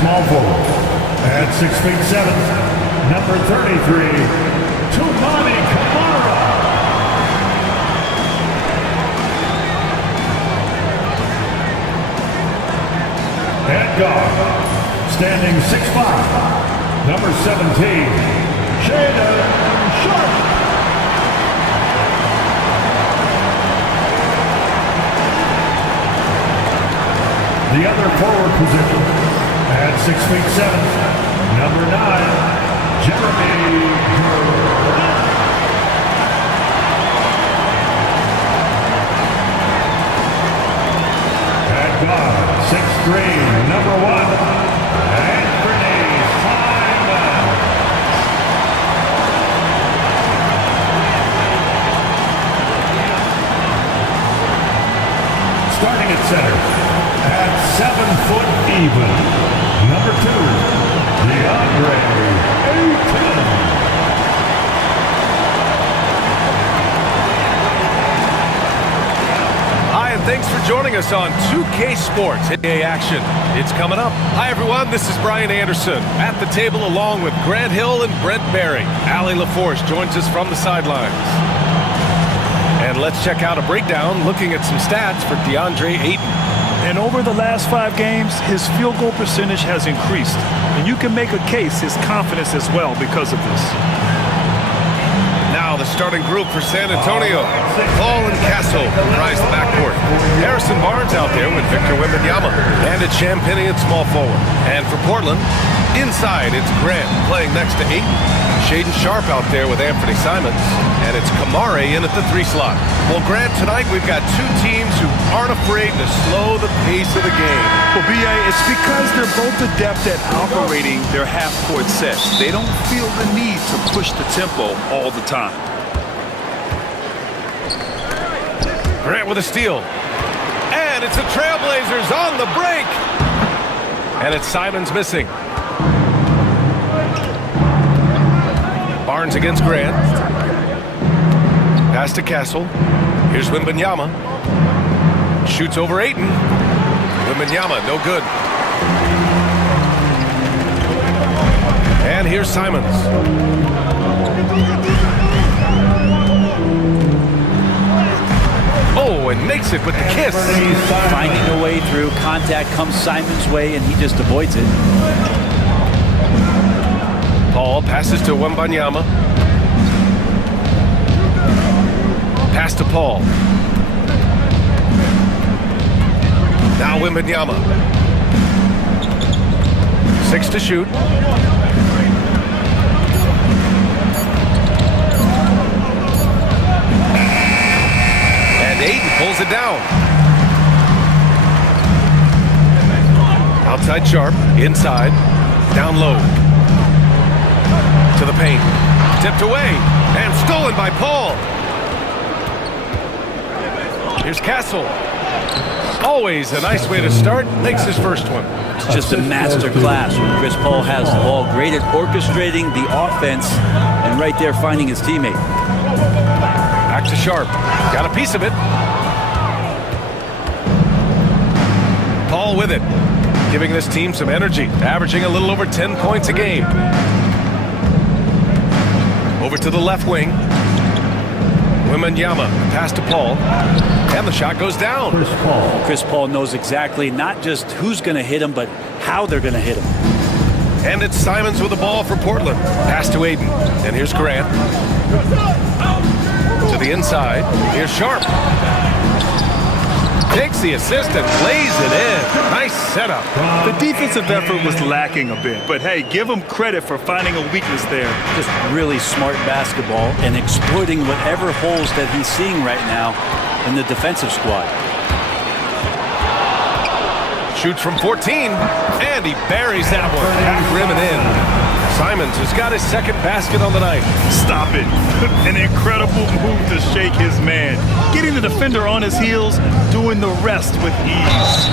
small forward. At 6'7", number 33, Toumani Camara. At guard, standing 6'5", number 17, Shaedon Sharpe. The other forward position at 6'7", number 9, Jeremy Grant. At guard, 6'3", number 1, Anthony Simons. Starting at center. At 7 foot even, number 2, DeAndre Ayton. Hi, and thanks for joining us on 2K Sports NBA Action. It's coming up. Hi, everyone. This is Brian Anderson at the table along with Grant Hill and Brent Barry. Allie LaForce joins us from the sidelines. And let's check out a breakdown looking at some stats for DeAndre Ayton. And over the last 5 games, his field goal percentage has increased. And you can make a case his confidence as well because of this. Now the starting group for San Antonio. Paul and Castle comprise the backcourt. Harrison Barnes out there with Victor Wembanyama. And it's Champagnie at small forward. And for Portland, inside it's Grant playing next to Ayton. Shaedon Sharpe out there with Anthony Simons. And it's Camara in at the 3 slot. Well, Grant, tonight we've got 2 teams who aren't afraid to slow the pace of the game. Well, B.A., it's because they're both adept at operating their half-court sets. They don't feel the need to push the tempo all the time. Grant with a steal. And it's the Trailblazers on the break. And it's Simons missing. Barnes against Grant. Pass to Castle. Here's Wembanyama. Shoots over Ayton. Wembanyama, no good. And here's Simons. Oh, and makes it with the kiss. Finding a way through. Contact comes Simons' way, and he just avoids it. Paul passes to Wembanyama. Pass to Paul. Now Wembanyama. 6 to shoot. And Ayton pulls it down. Outside Sharpe. Inside. Down low. To the paint. Tipped away. And stolen by Paul. Here's Castle. Always a nice way to start. Makes his first one. It's just a master class when Chris Paul has the ball. Great at orchestrating the offense and right there finding his teammate. Back to Sharpe. Got a piece of it. Paul with it. Giving this team some energy. Averaging a little over 10 points a game. Over to the left wing. Wembanyama. Pass to Paul. And the shot goes down. Chris Paul knows exactly not just who's going to hit him, but how they're going to hit him. And it's Simons with the ball for Portland. Pass to Ayton. And here's Grant. To the inside. Here's Sharpe. Takes the assist and lays it in. Nice setup. The defensive effort was lacking a bit, but hey, give him credit for finding a weakness there. Just really smart basketball and exploiting whatever holes that he's seeing right now in the defensive squad. Shoots from 14, and he buries that one. Back rim and in. Simons has got his second basket on the night. Stop it. An incredible move to shake his man. Getting the defender on his heels, doing the rest with ease.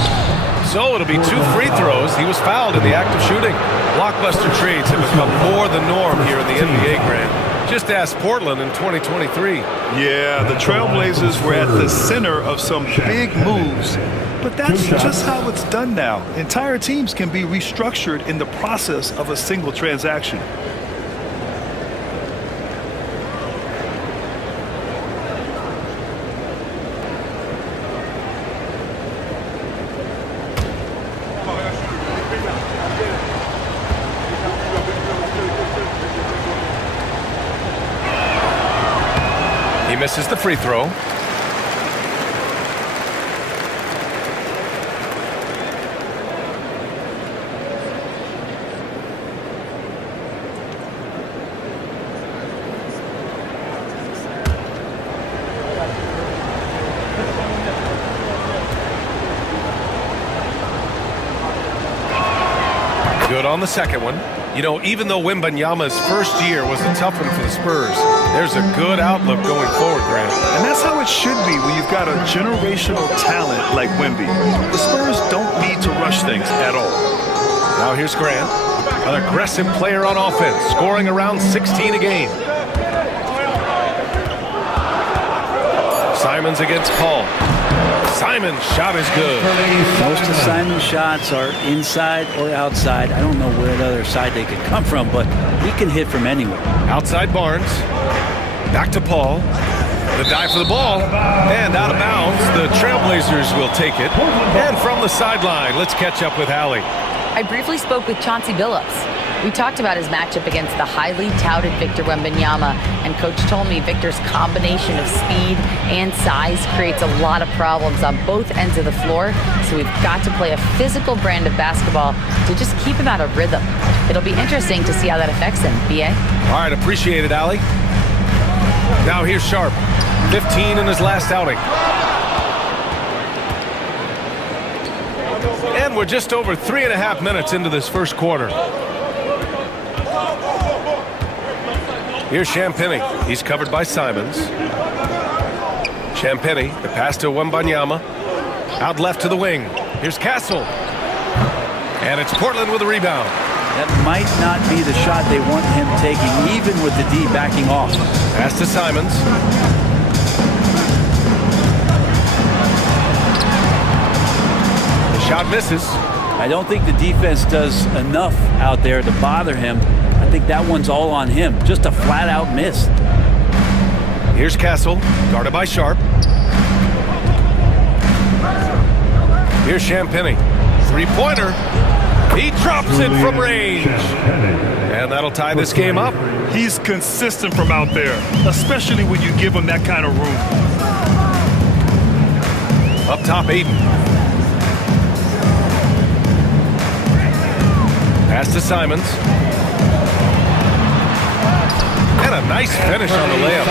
So it'll be 2 free throws. He was fouled in the act of shooting. Blockbuster trades have become more the norm here in the NBA, Grant. Just ask Portland in 2023. Yeah, the Trailblazers were at the center of some big moves But that's just how it's done now. Entire teams can be restructured in the process of a single transaction. He misses the free throw. Good on the second one. You know, even though Wembanyama's first year was a tough one for the Spurs, there's a good outlook going forward, Grant. And that's how it should be when you've got a generational talent like Wemby. The Spurs don't need to rush things at all. Now here's Grant, an aggressive player on offense, scoring around 16 a game. Simons against Paul. Simon's shot is good. Most of Simon's shots are inside or outside. I don't know where the other side they could come from, but he can hit from anywhere. Outside Barnes. Back to Paul. The dive for the ball. And out of bounds. The Trailblazers will take it. And from the sideline, let's catch up with Allie. I briefly spoke with Chauncey Billups. We talked about his matchup against the highly touted Victor Wembanyama, and Coach told me Victor's combination of speed and size creates a lot of problems on both ends of the floor, so we've got to play a physical brand of basketball to just keep him out of rhythm. It'll be interesting to see how that affects him, B.A. All right, appreciate it, Allie. Now here's Sharp, 15 in his last outing. And we're just over 3.5 minutes into this first quarter. Here's Champagnie. He's covered by Simons. Champagnie, the pass to Wembanyama. Out left to the wing. Here's Castle. And it's Portland with a rebound. That might not be the shot they want him taking, even with the D backing off. Pass to Simons. The shot misses. I don't think the defense does enough out there to bother him. I think that one's all on him. Just a flat-out miss. Here's Castle, guarded by Sharp. Here's Champagnie. Three-pointer. He drops it from range. And that'll tie this game up. He's consistent from out there, especially when you give him that kind of room. Up top, Aiden. Pass to Simons. And a nice finish on the layup.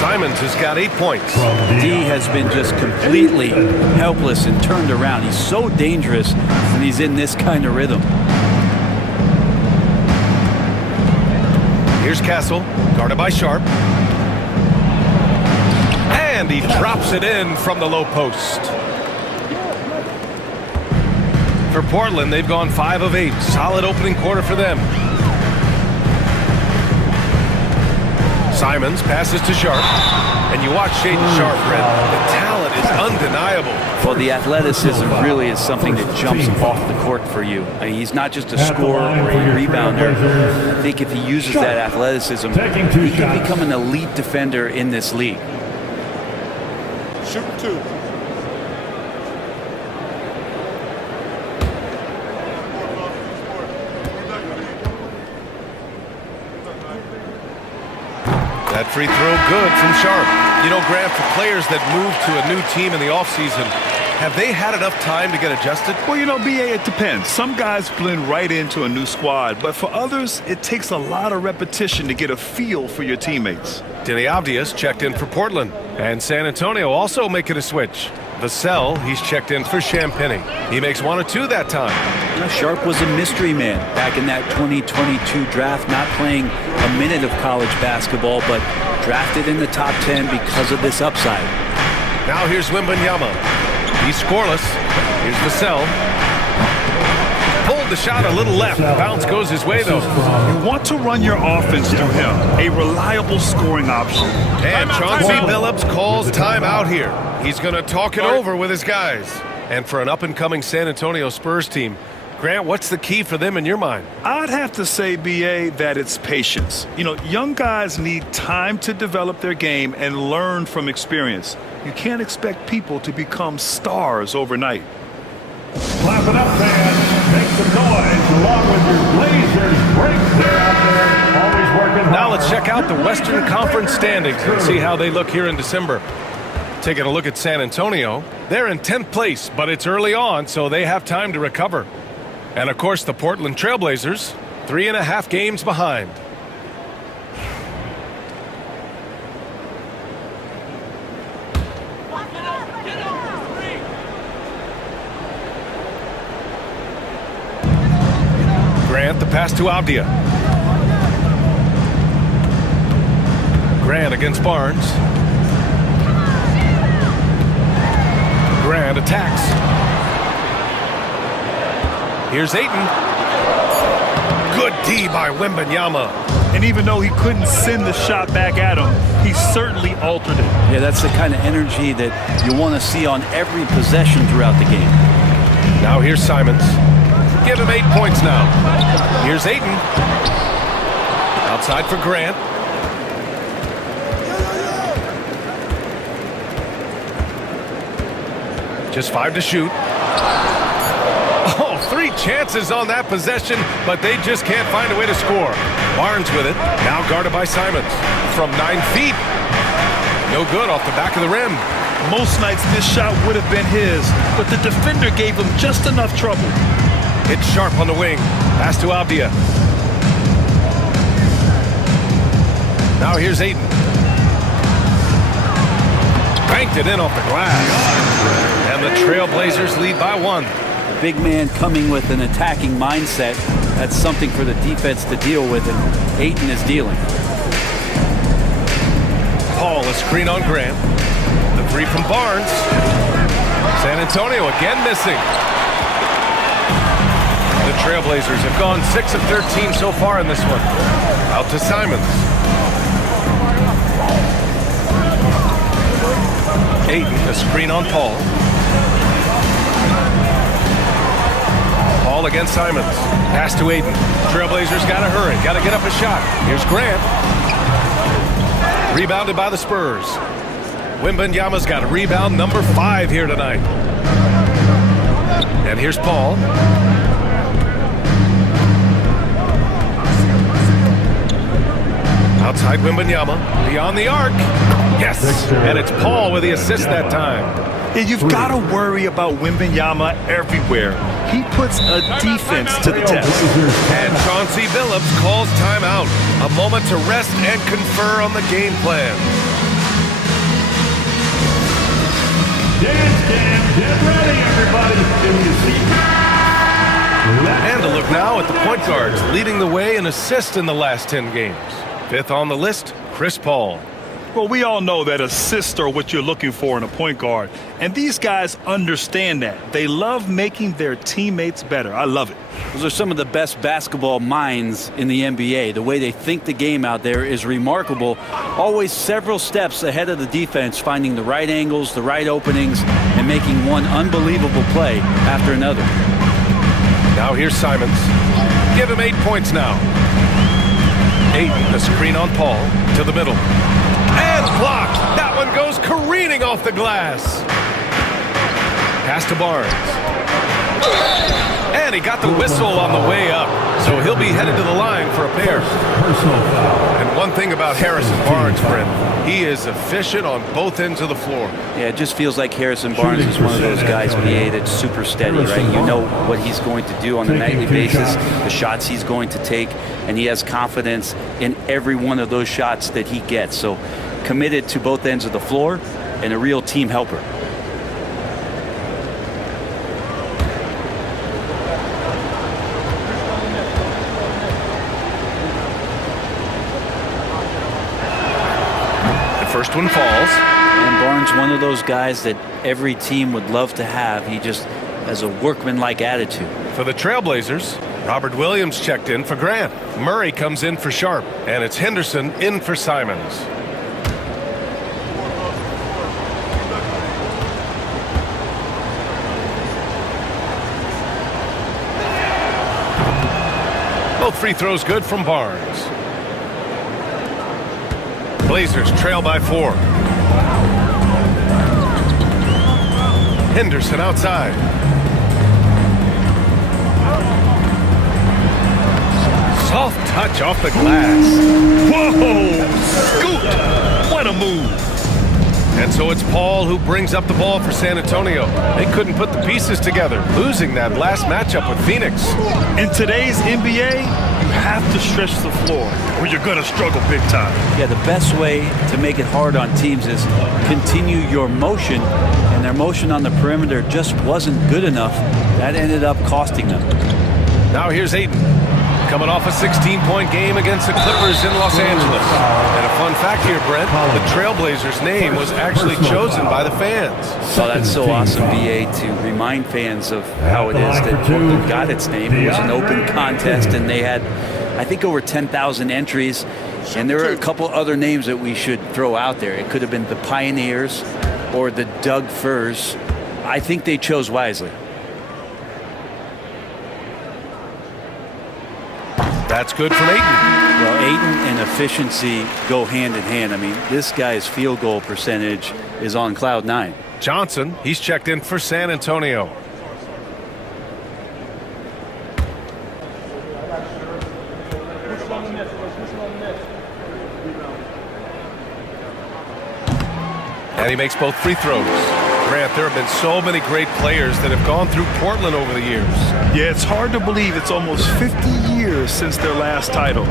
Simons has got 8 points. D has been just completely helpless and turned around. He's so dangerous when he's in this kind of rhythm. Here's Castle, guarded by Sharp. And he drops it in from the low post. For Portland, they've gone 5 of 8. Solid opening quarter for them. Simons passes to Sharp. And you watch Shaedon Sharp, Red. The talent is undeniable. Well, the athleticism really is something that jumps off the court for you. I mean, he's not just a scorer or a rebounder. I think if he uses that athleticism, he can become an elite defender in this league. Shoot 2. That free throw good from Sharp. You know, Grant, for players that move to a new team in the offseason, have they had enough time to get adjusted? Well, you know, B.A., it depends. Some guys blend right into a new squad, but for others, it takes a lot of repetition to get a feel for your teammates. Denny Avdias checked in for Portland. And San Antonio also making a switch. Vassell, he's checked in for Champagnie. He makes 1 or 2 that time. You know, Sharp was a mystery man back in that 2022 draft, not playing a minute of college basketball, but drafted in the top 10 because of this upside. Now here's Wembanyama. He's scoreless. Here's Vassell. Pulled the shot a little left. The bounce goes his way, though. You want to run your offense through him, a reliable scoring option. And Chauncey Billups calls timeout here. He's going to talk it over with his guys. And for an up-and-coming San Antonio Spurs team, Grant, what's the key for them in your mind? I'd have to say, B.A., that it's patience. You know, young guys need time to develop their game and learn from experience. You can't expect people to become stars overnight. Clap it up, fans. Make some noise along with your Blazers. Break there out there. Always working hard. Now let's check out the Western Conference standings and see how they look here in December. Taking a look at San Antonio, they're in 10th place, but it's early on, so they have time to recover. And of course, the Portland Trailblazers, 3.5 games behind. Grant, the pass to Avdia. Grant against Barnes. Grant attacks. Here's Ayton. Good D by Wembanyama. And even though he couldn't send the shot back at him, he certainly altered it. Yeah, that's the kind of energy that you want to see on every possession throughout the game. Now here's Simons. Give him 8 points now. Here's Ayton. Outside for Grant. Just 5 to shoot. Oh, 3 chances on that possession, but they just can't find a way to score. Barnes with it, now guarded by Simons. From 9 feet. No good off the back of the rim. Most nights this shot would have been his, but the defender gave him just enough trouble. It's Sharp on the wing. Pass to Avdia. Now here's Ayton. Banked it in off the glass. And the Trailblazers lead by 1. The big man coming with an attacking mindset. That's something for the defense to deal with, and Ayton is dealing. Paul, a screen on Grant. The 3 from Barnes. San Antonio again missing. The Trailblazers have gone 6 of 13 so far in this one. Out to Simons. Ayton, a screen on Paul. Paul against Simons. Pass to Ayton. Trailblazers got to hurry. Got to get up a shot. Here's Grant. Rebounded by the Spurs. Wembanyama's got a rebound number 5 here tonight. And here's Paul. Outside Wembanyama, beyond the arc. Yes, and it's Paul with the assist that time. Yeah, you've got to worry about Wembanyama everywhere. He puts a defense to the test. And Chauncey Billups calls timeout. A moment to rest and confer on the game plan. Dance cam, get ready, everybody. If you see. And a look now at the point guards, leading the way in assists in the last 10 games. 5th on the list, Chris Paul. Well, we all know that assists are what you're looking for in a point guard. And these guys understand that. They love making their teammates better. I love it. Those are some of the best basketball minds in the NBA. The way they think the game out there is remarkable. Always several steps ahead of the defense, finding the right angles, the right openings, and making one unbelievable play after another. Now here's Simons. Give him 8 points now. Ayton, the screen on Paul, to the middle. And blocked. That one goes careening off the glass. Pass to Barnes. And he got the whistle on the way up. So he'll be headed to the line for a pair. And one thing about Harrison Barnes, Brent, he is efficient on both ends of the floor. Yeah, it just feels like Harrison Barnes is one of those guys, BA, that's super steady, right? You know what he's going to do on a nightly basis, the shots he's going to take, and he has confidence in every one of those shots that he gets. So committed to both ends of the floor and a real team helper. First one falls. And Barnes, one of those guys that every team would love to have. He just has a workmanlike attitude. For the Trailblazers, Robert Williams checked in for Grant. Murray comes in for Sharp. And it's Henderson in for Simons. Both free throws good from Barnes. Blazers trail by 4. Henderson outside. Soft touch off the glass. Whoa! Scoot! What a move! And so it's Paul who brings up the ball for San Antonio. They couldn't put the pieces together, losing that last matchup with Phoenix. In today's NBA, you have to stretch the floor or you're going to struggle big time. Yeah, the best way to make it hard on teams is continue your motion, and their motion on the perimeter just wasn't good enough. That ended up costing them. Now here's Ayton. Coming off a 16-point game against the Clippers in Los Angeles. And a fun fact here, Brent, the Trailblazers' name was actually chosen by the fans. So that's so awesome, BA, to remind fans of how it is that Portland got its name. It was an open contest, and they had, I think, over 10,000 entries. And there are a couple other names that we should throw out there. It could have been the Pioneers or the Doug Furs. I think they chose wisely. That's good from Ayton. Well, Ayton and efficiency go hand in hand. I mean, this guy's field goal percentage is on cloud 9. Johnson, he's checked in for San Antonio. And he makes both free throws. Grant, there have been so many great players that have gone through Portland over the years. Yeah, it's hard to believe it's almost 50 years since their last title.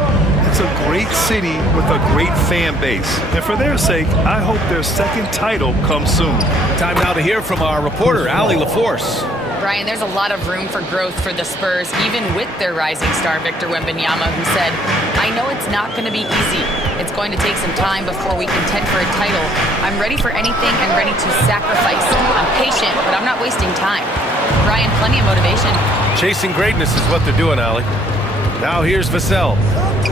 It's a great city with a great fan base. And for their sake, I hope their second title comes soon. Time now to hear from our reporter, Allie LaForce. Brian, there's a lot of room for growth for the Spurs, even with their rising star, Victor Wembanyama, who said, I know it's not going to be easy. It's going to take some time before we contend for a title. I'm ready for anything and ready to sacrifice. I'm patient, but I'm not wasting time. Brian, plenty of motivation. Chasing greatness is what they're doing, Allie. Now here's Vassell.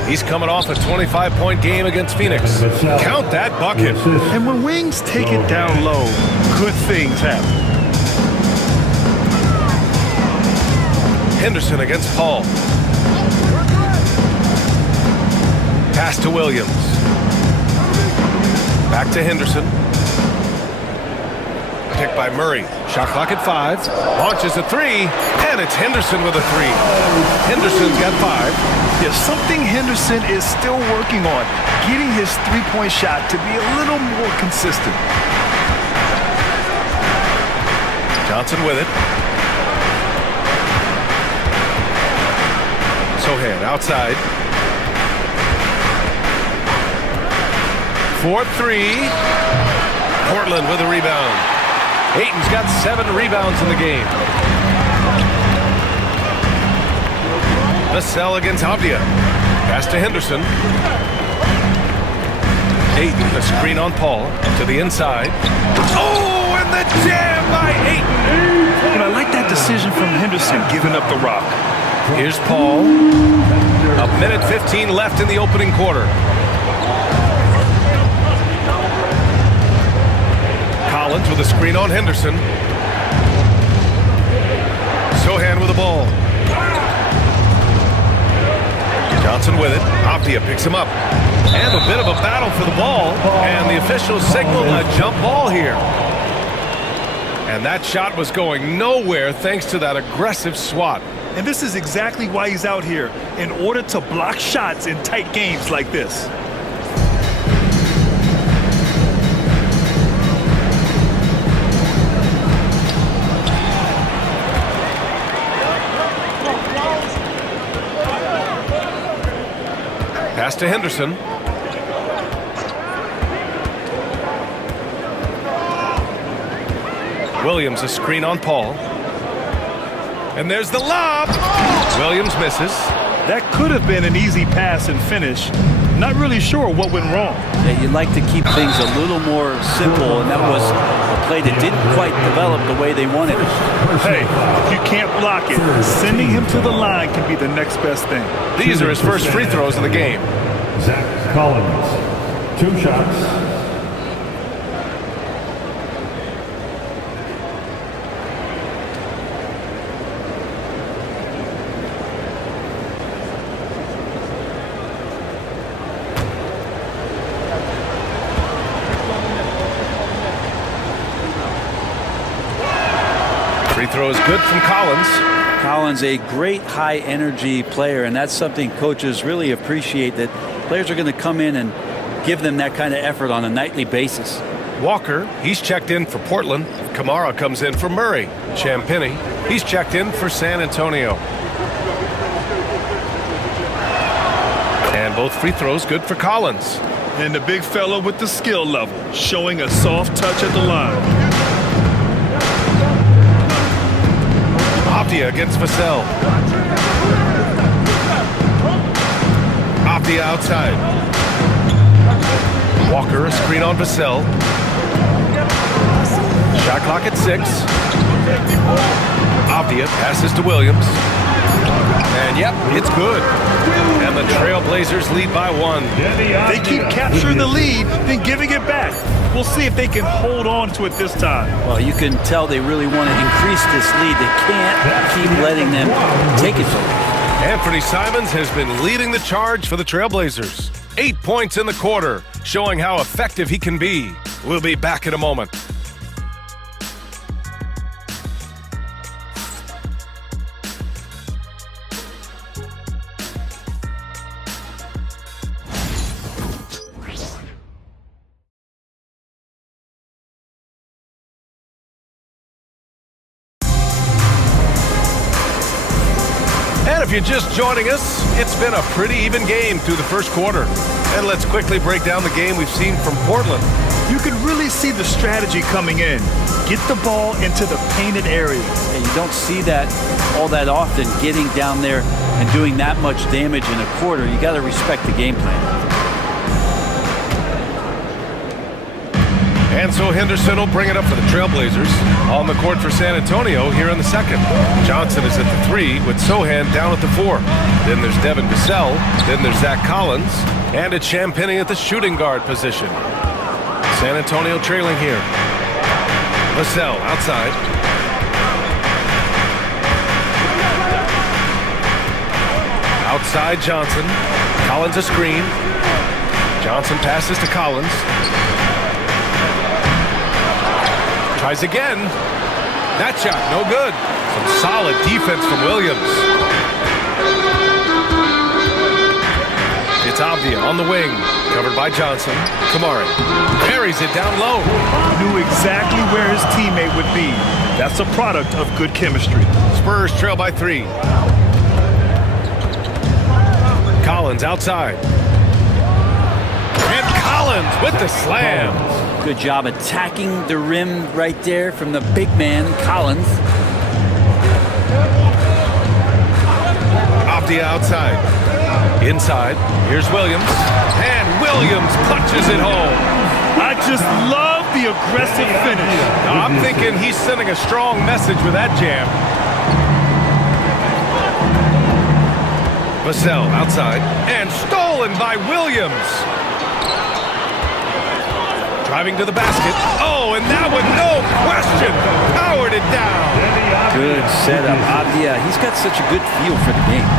He's coming off a 25-point game against Phoenix. Count that bucket. And when Wings take it down low, good things happen. Henderson against Paul. Pass to Williams. Back to Henderson. Picked by Murray. Shot clock at 5. Launches a 3. And it's Henderson with a 3. Henderson's got 5. There's something Henderson is still working on, getting his three-point shot to be a little more consistent. Johnson with it. Sohan outside. 4-3. Portland with a rebound. Ayton's got 7 rebounds in the game. Vassell against Avdia. Pass to Henderson. Ayton, a screen on Paul. To the inside. Oh, and the jam by Ayton. And I like that decision from Henderson, giving up the rock. Here's Paul. A minute 15 left in the opening quarter. Collins with a screen on Henderson. Sohan with the ball. Johnson with it. Avdia picks him up. And a bit of a battle for the ball. And the officials signal a jump ball here. And that shot was going nowhere thanks to that aggressive swat. And this is exactly why he's out here, in order to block shots in tight games like this. Pass to Henderson. Williams, a screen on Paul. And there's the lob. Williams misses. That could have been an easy pass and finish. Not really sure what went wrong. Yeah, you'd like to keep things a little more simple, and that was a play that didn't quite develop the way they wanted it. Hey, if you can't block it, sending him to the line can be the next best thing. These are his first free throws of the game. Zach Collins, 2 shots. Free throw is good from Collins. Collins, a great high-energy player, and that's something coaches really appreciate, that players are going to come in and give them that kind of effort on a nightly basis. Walker, he's checked in for Portland. Kamara comes in for Murray. Champagny, he's checked in for San Antonio. And both free throws good for Collins. And the big fella with the skill level, showing a soft touch at the line. Avdia against Vassell. Avdia outside. Walker, a screen on Vassell. Shot clock at 6. Avdia passes to Williams. And yep, it's good. And the Trailblazers lead by 1. They keep capturing the lead, then giving it back. We'll see if they can hold on to it this time. Well, you can tell they really want to increase this lead. They can't keep letting them take it from them. Anthony Simons has been leading the charge for the Trailblazers. 8 points in the quarter, showing how effective he can be. We'll be back in a moment. If you're just joining us, it's been a pretty even game through the first quarter. And let's quickly break down the game we've seen from Portland. You can really see the strategy coming in. Get the ball into the painted area. And you don't see that all that often, getting down there and doing that much damage in a quarter. You got to respect the game plan. And so Henderson will bring it up for the Trailblazers. On the court for San Antonio here in the second. Johnson is at the 3 with Sohan down at the 4. Then there's Devin Vassell. Then there's Zach Collins. And it's Champagny at the shooting guard position. San Antonio trailing here. Vassell outside. Outside Johnson. Collins a screen. Johnson passes to Collins. Tries again. That shot, no good. Some solid defense from Williams. It's Avdia on the wing. Covered by Johnson. Kamara carries it down low. Knew exactly where his teammate would be. That's a product of good chemistry. Spurs trail by 3. Collins outside. And Collins with the slam. Good job attacking the rim right there from the big man, Collins. Avdia outside. Inside. Here's Williams. And Williams punches it home. I just love the aggressive finish. Now, I'm thinking he's sending a strong message with that jam. Vassell outside. And stolen by Williams. Driving to the basket. Oh, and that one, no question, powered it down. Good setup. Avdia, he's got such a good feel for the game.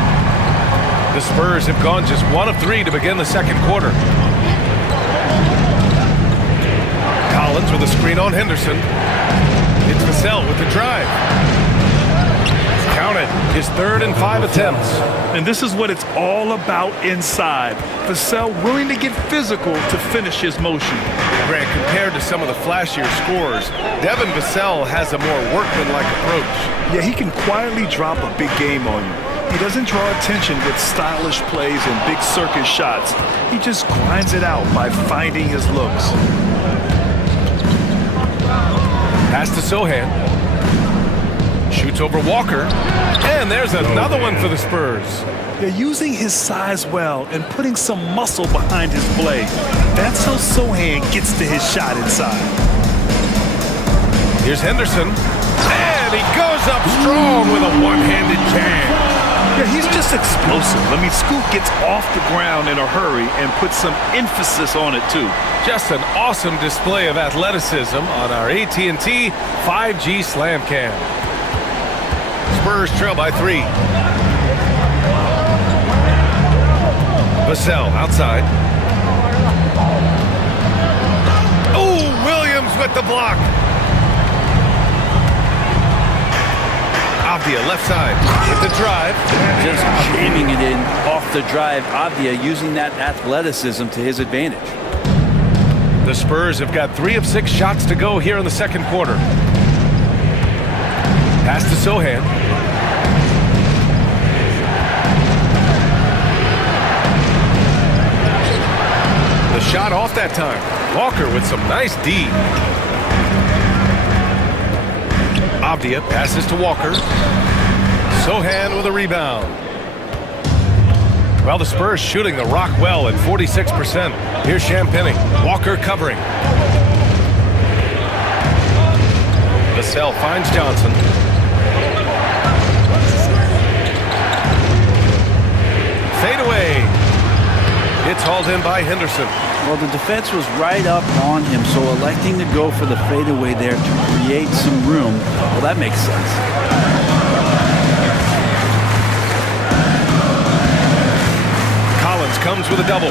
The Spurs have gone just 1 of 3 to begin the second quarter. Collins with a screen on Henderson. It's Vassell with the drive. Counted. His 3rd and 5 attempts. And this is what it's all about inside. Vassell willing to get physical to finish his motion. Grant, compared to some of the flashier scorers, Devin Vassell has a more workmanlike approach. Yeah, he can quietly drop a big game on you. He doesn't draw attention with stylish plays and big circus shots. He just grinds it out by finding his looks. Pass to Sohan. Shoots over Walker. And there's another one for the Spurs. They're using his size well and putting some muscle behind his play. That's how Sohan gets to his shot inside. Here's Henderson. And he goes up strong with a one-handed jam. Yeah, he's just explosive. I mean, Scoot gets off the ground in a hurry and puts some emphasis on it, too. Just an awesome display of athleticism on our AT&T 5G Slam Cam. Spurs trail by 3. Vassell outside. Oh, Williams with the block. Avdia left side with the drive. Just jamming it in off the drive. Avdia using that athleticism to his advantage. The Spurs have got 3 of 6 shots to go here in the second quarter. Pass to Sohan. The shot off that time. Walker with some nice D. Avdia passes to Walker. Sohan with a rebound. Well, the Spurs shooting the rock well at 46%. Here's Champagny. Walker covering. Vassell finds Johnson. Fade away. It's hauled in by Henderson. Well, the defense was right up on him, so electing to go for the fadeaway there to create some room, well, that makes sense. Collins comes with a double.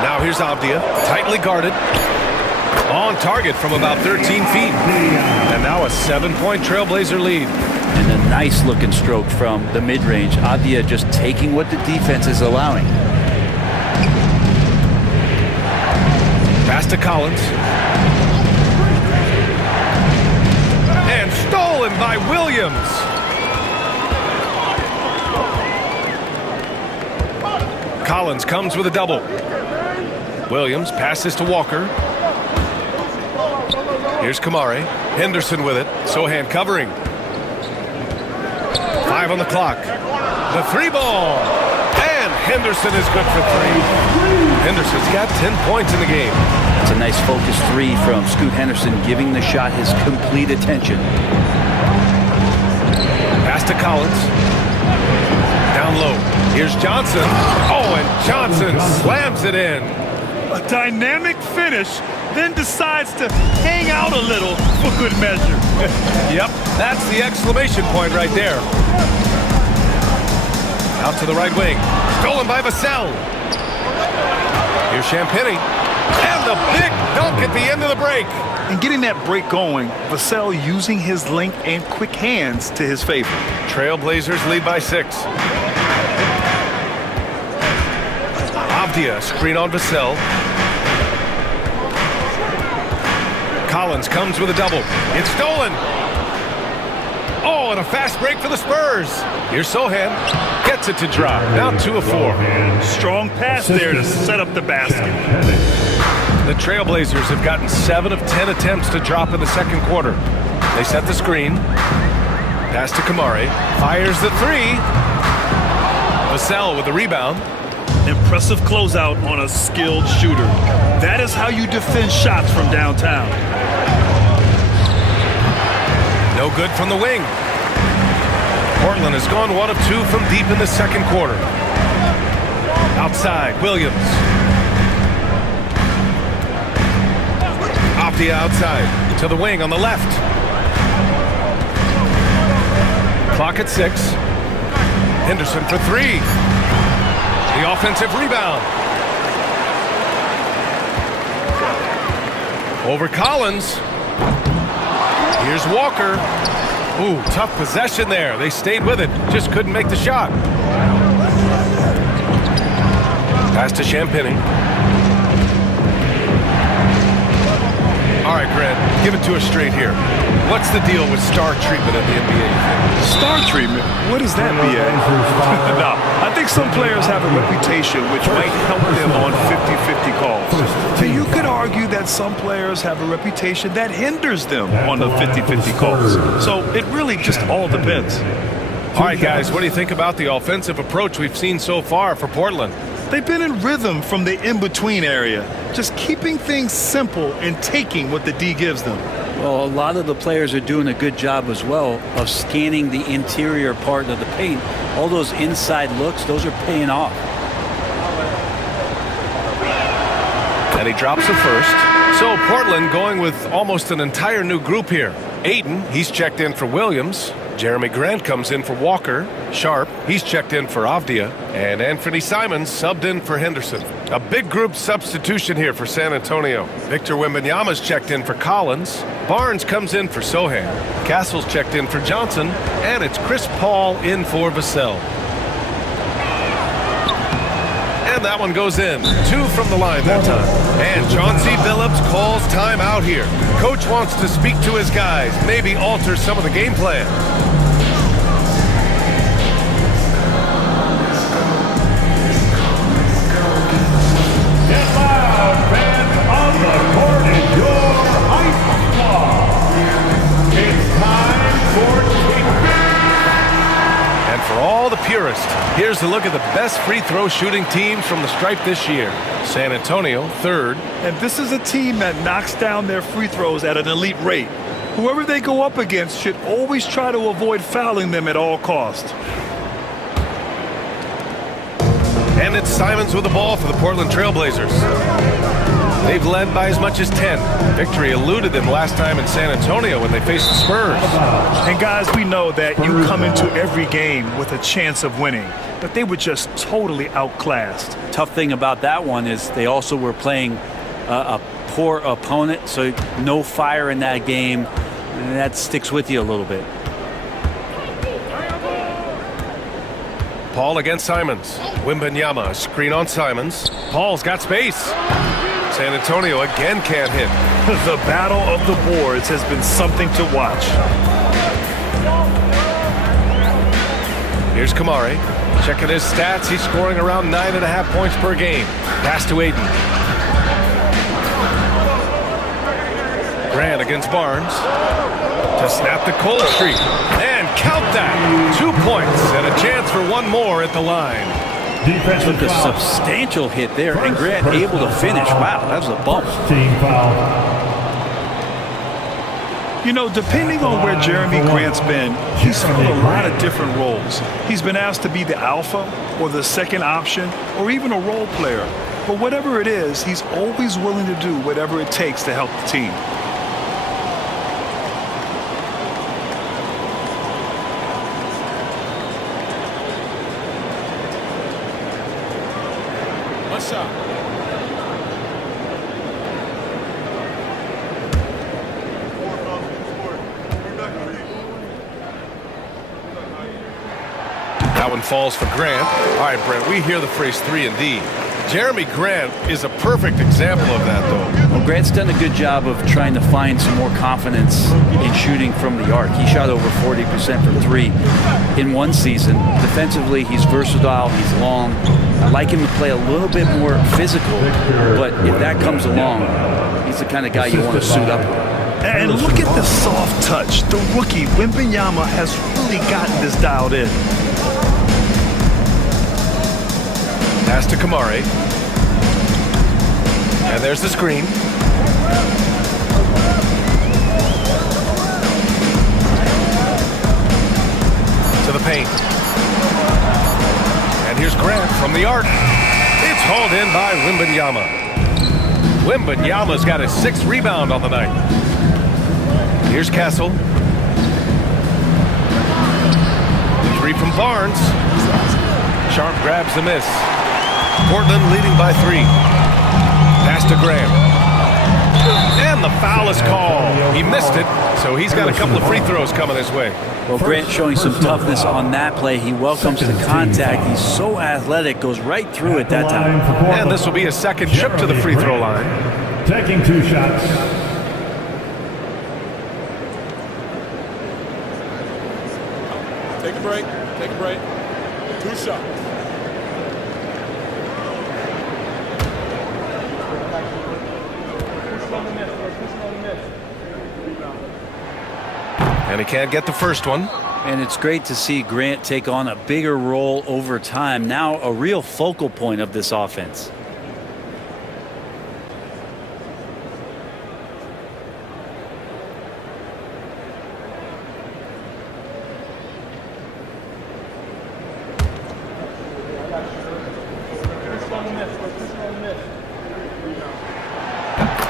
Now here's Avdia, tightly guarded. On target from about 13 feet. And now a 7-point Trailblazer lead. And a nice-looking stroke from the mid-range. Avdia just taking what the defense is allowing. Pass to Collins. And stolen by Williams. Collins comes with a double. Williams passes to Walker. Here's Kamare. Henderson with it. Sohan covering. 5 on the clock. The 3-ball. And Henderson is good for 3. Henderson's got 10 points in the game. It's a nice focused 3 from Scoot Henderson, giving the shot his complete attention. Pass to Collins. Down low. Here's Johnson. Oh, and Johnson slams it in. A dynamic finish, then decides to hang out a little for good measure. Yep, that's the exclamation point right there. Out to the right wing. Stolen by Vassell. Here's Champagny. And the big dunk at the end of the break. And getting that break going, Vassell using his length and quick hands to his favor. Trailblazers lead by 6. Avdia, screen on Vassell. Collins comes with a double. It's stolen. Oh, and a fast break for the Spurs. Here's Sohan. Gets it to drop. Now 2 of 4. Strong pass there to set up the basket. The Trailblazers have gotten 7 of 10 attempts to drop in the second quarter. They set the screen. Pass to Kamare. Fires the 3. Vassell with the rebound. Impressive closeout on a skilled shooter. That is how you defend shots from downtown. No good from the wing. Portland has gone 1 of 2 from deep in the second quarter. Outside, Williams. Avdia outside to the wing on the left. Clock at 6. Henderson for 3. The offensive rebound. Over Collins. Here's Walker. Ooh, tough possession there. They stayed with it. Just couldn't make the shot. Pass to Champagny. All right, Grant, give it to us straight here. What's the deal with star treatment in the NBA? Star treatment? What is that, BA? No, I think some players have a reputation which might help them on 50-50 calls. So you could argue that some players have a reputation that hinders them on the 50-50 calls. So it really just all depends. All right, guys, what do you think about the offensive approach we've seen so far for Portland? They've been in rhythm from the in-between area, just keeping things simple and taking what the D gives them. Well, a lot of the players are doing a good job as well of scanning the interior part of the paint. All those inside looks, those are paying off. And he drops the first. So Portland going with almost an entire new group here. Ayton, he's checked in for Williams. Jeremy Grant comes in for Walker. Sharp, he's checked in for Avdia. And Anthony Simons subbed in for Henderson. A big group substitution here for San Antonio. Victor Wembanyama's checked in for Collins. Barnes comes in for Sohan. Castle's checked in for Johnson. And it's Chris Paul in for Vassell. And that one goes in. 2 from the line that time. And Chauncey Billups calls time out here. Coach wants to speak to his guys, maybe alter some of the game plan. Get loud, fans on the court is your ice squad. It's time for kickback. And for all the purists, here's a look at the best free throw shooting teams from the stripe this year. San Antonio, 3rd. And this is a team that knocks down their free throws at an elite rate. Whoever they go up against should always try to avoid fouling them at all costs. And it's Simons with the ball for the Portland Trailblazers. They've led by as much as 10. Victory eluded them last time in San Antonio when they faced the Spurs. And guys, we know that you come into every game with a chance of winning, but they were just totally outclassed. Tough thing about that one is they also were playing a poor opponent, so no fire in that game, and that sticks with you a little bit. Paul against Simons. Wembanyama, a screen on Simons. Paul's got space. San Antonio again can't hit. The battle of the boards has been something to watch. Here's Kamari. Checking his stats, he's scoring around 9.5 points per game. Pass to Aiden. Grant against Barnes. To snap the cold streak. And count that. 2 points and a chance for one more at the line. Took a substantial hit there, and Grant able to finish. Wow, that was a bump. Team foul. You know, depending on where Jeremy Grant's been, he's filled a lot of different roles. He's been asked to be the alpha or the second option or even a role player. But whatever it is, he's always willing to do whatever it takes to help the team. One shot. That one falls for Grant. All right, Brent, we hear the phrase 3 and D. Jeremy Grant is a perfect example of that, though. Well, Grant's done a good job of trying to find some more confidence in shooting from the arc. He shot over 40% from 3 in one season. Defensively, he's versatile, he's long. I like him to play a little bit more physical, but if that comes along, he's the kind of guy you want to suit up with. And look at the soft touch. The rookie, Wembanyama, has really gotten this dialed in. Pass to Kamari. And there's the screen. To the paint. And here's Grant from the arc. It's hauled in by Wembanyama. Wembanyama's got his 6th rebound on the night. Here's Castle. 3 from Barnes. Sharp grabs the miss. Portland leading by 3. Pass to Graham. And the foul is called. He missed it, so he's got a couple of free throws coming his way. Well, Grant showing some toughness on that play. He welcomes the contact. He's so athletic, goes right through it that time. And this will be his 2nd trip to the free throw line. Taking 2 shots. Take a break. Take a break. 2 shots. And he can't get the first one. And it's great to see Grant take on a bigger role over time. Now a real focal point of this offense.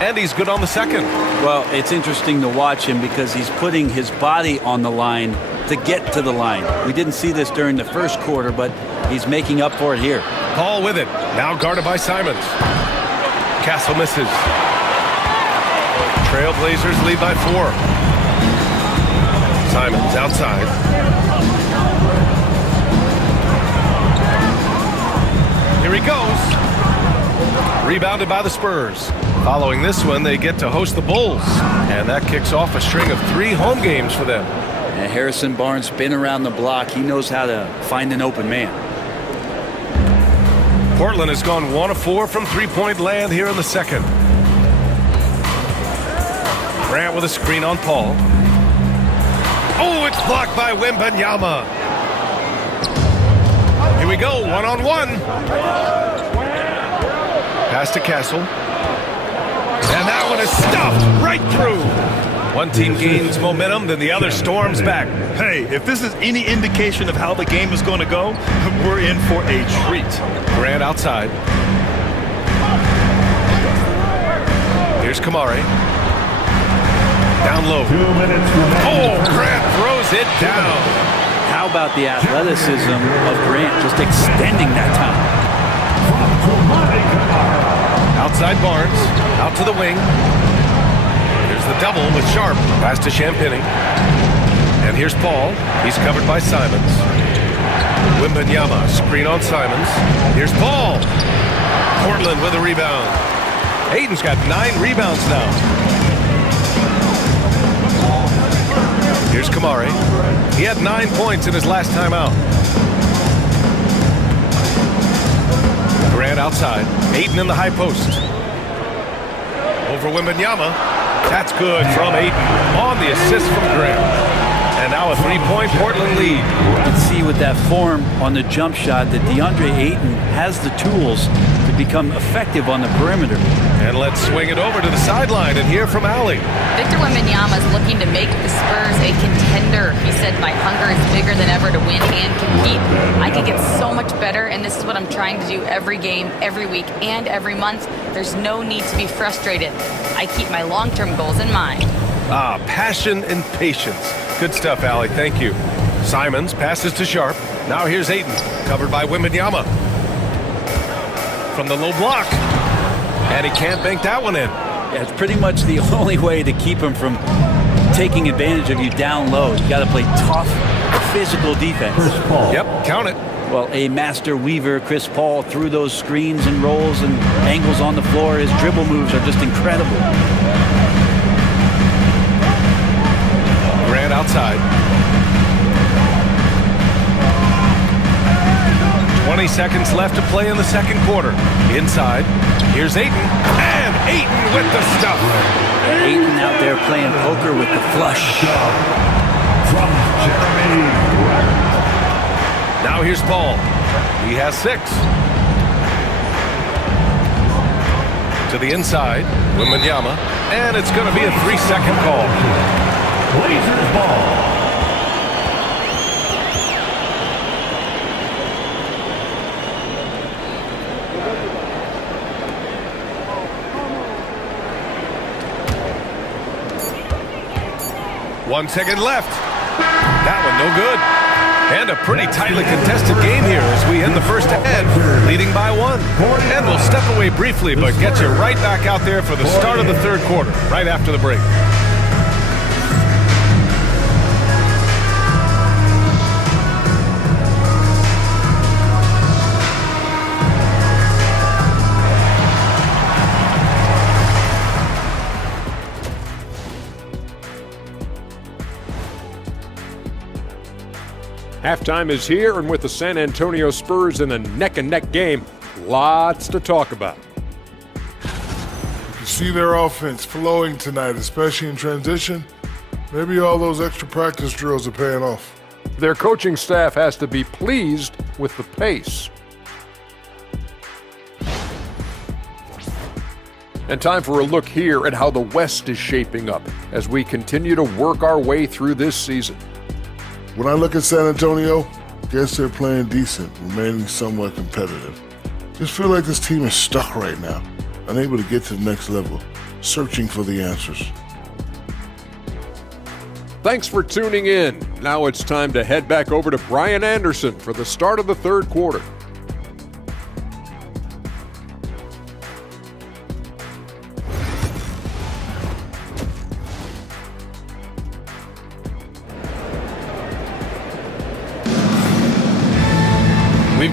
And he's good on the 2nd. Well, it's interesting to watch him because he's putting his body on the line to get to the line. We didn't see this during the first quarter, but he's making up for it here. Paul with it. Now guarded by Simons. Castle misses. Trailblazers lead by 4. Simons outside. Here he goes. Rebounded by the Spurs. Following this one, they get to host the Bulls. And that kicks off a string of 3 home games for them. And Harrison Barnes been around the block. He knows how to find an open man. Portland has gone 1 of 4 from three-point land here in the second. Grant with a screen on Paul. Oh, it's blocked by Wembanyama. Here we go, one-on-one. Pass to Castle. And that one is stuffed right through. One team gains momentum, then the other storms back. Hey, if this is any indication of how the game is going to go, we're in for a treat. Grant outside. Here's Kamari. Down low. 2 minutes remaining. Oh, Grant throws it down. How about the athleticism of Grant just extending that time? Outside Barnes, out to the wing. Here's the double with Sharp. Pass to Champagny. And here's Paul. He's covered by Simons. Wembanyama, screen on Simons. Here's Paul. Portland with a rebound. Ayton's got 9 rebounds now. Here's Kamari. He had 9 points in his last time out. Grant outside. Ayton in the high post. Over Wembanyama. That's good from Ayton on the assist from Grant. And now a 3-point Portland lead. You can see with that form on the jump shot that DeAndre Ayton has the tools to become effective on the perimeter. And let's swing it over to the sideline and hear from Allie. Victor Wembanyama is looking to make the Spurs a contender. He said, my hunger is bigger than ever to win and compete. I can get so much better, and this is what I'm trying to do every game, every week, and every month. There's no need to be frustrated. I keep my long-term goals in mind. Ah, passion and patience. Good stuff, Allie. Thank you. Simons passes to Sharp. Now here's Ayton, covered by Wembanyama. From the low block. And he can't bank that one in. Yeah, it's pretty much the only way to keep him from taking advantage of you down low. You got to play tough, physical defense. Yep, count it. Well, a master weaver, Chris Paul, through those screens and rolls and angles on the floor. His dribble moves are just incredible. Grant outside. 20 seconds left to play in the second quarter. Inside. Here's Ayton. And Ayton with the stuff. Ayton out there playing poker with the flush. From Jeremy. Now here's Paul. He has 6. To the inside. Wembanyama. And it's going to be a 3-second call. Blazers ball. One second left. That one no good. And a pretty tightly contested game here as we end the first ahead, leading by 1. And we'll step away briefly, but get you right back out there for the start of the third quarter, right after the break. Halftime is here, and with the San Antonio Spurs in a neck-and-neck game, lots to talk about. You can see their offense flowing tonight, especially in transition. Maybe all those extra practice drills are paying off. Their coaching staff has to be pleased with the pace. And time for a look here at how the West is shaping up as we continue to work our way through this season. When I look at San Antonio, guess they're playing decent, remaining somewhat competitive. Just feel like this team is stuck right now, unable to get to the next level, searching for the answers. Thanks for tuning in. Now it's time to head back over to Brian Anderson for the start of the third quarter.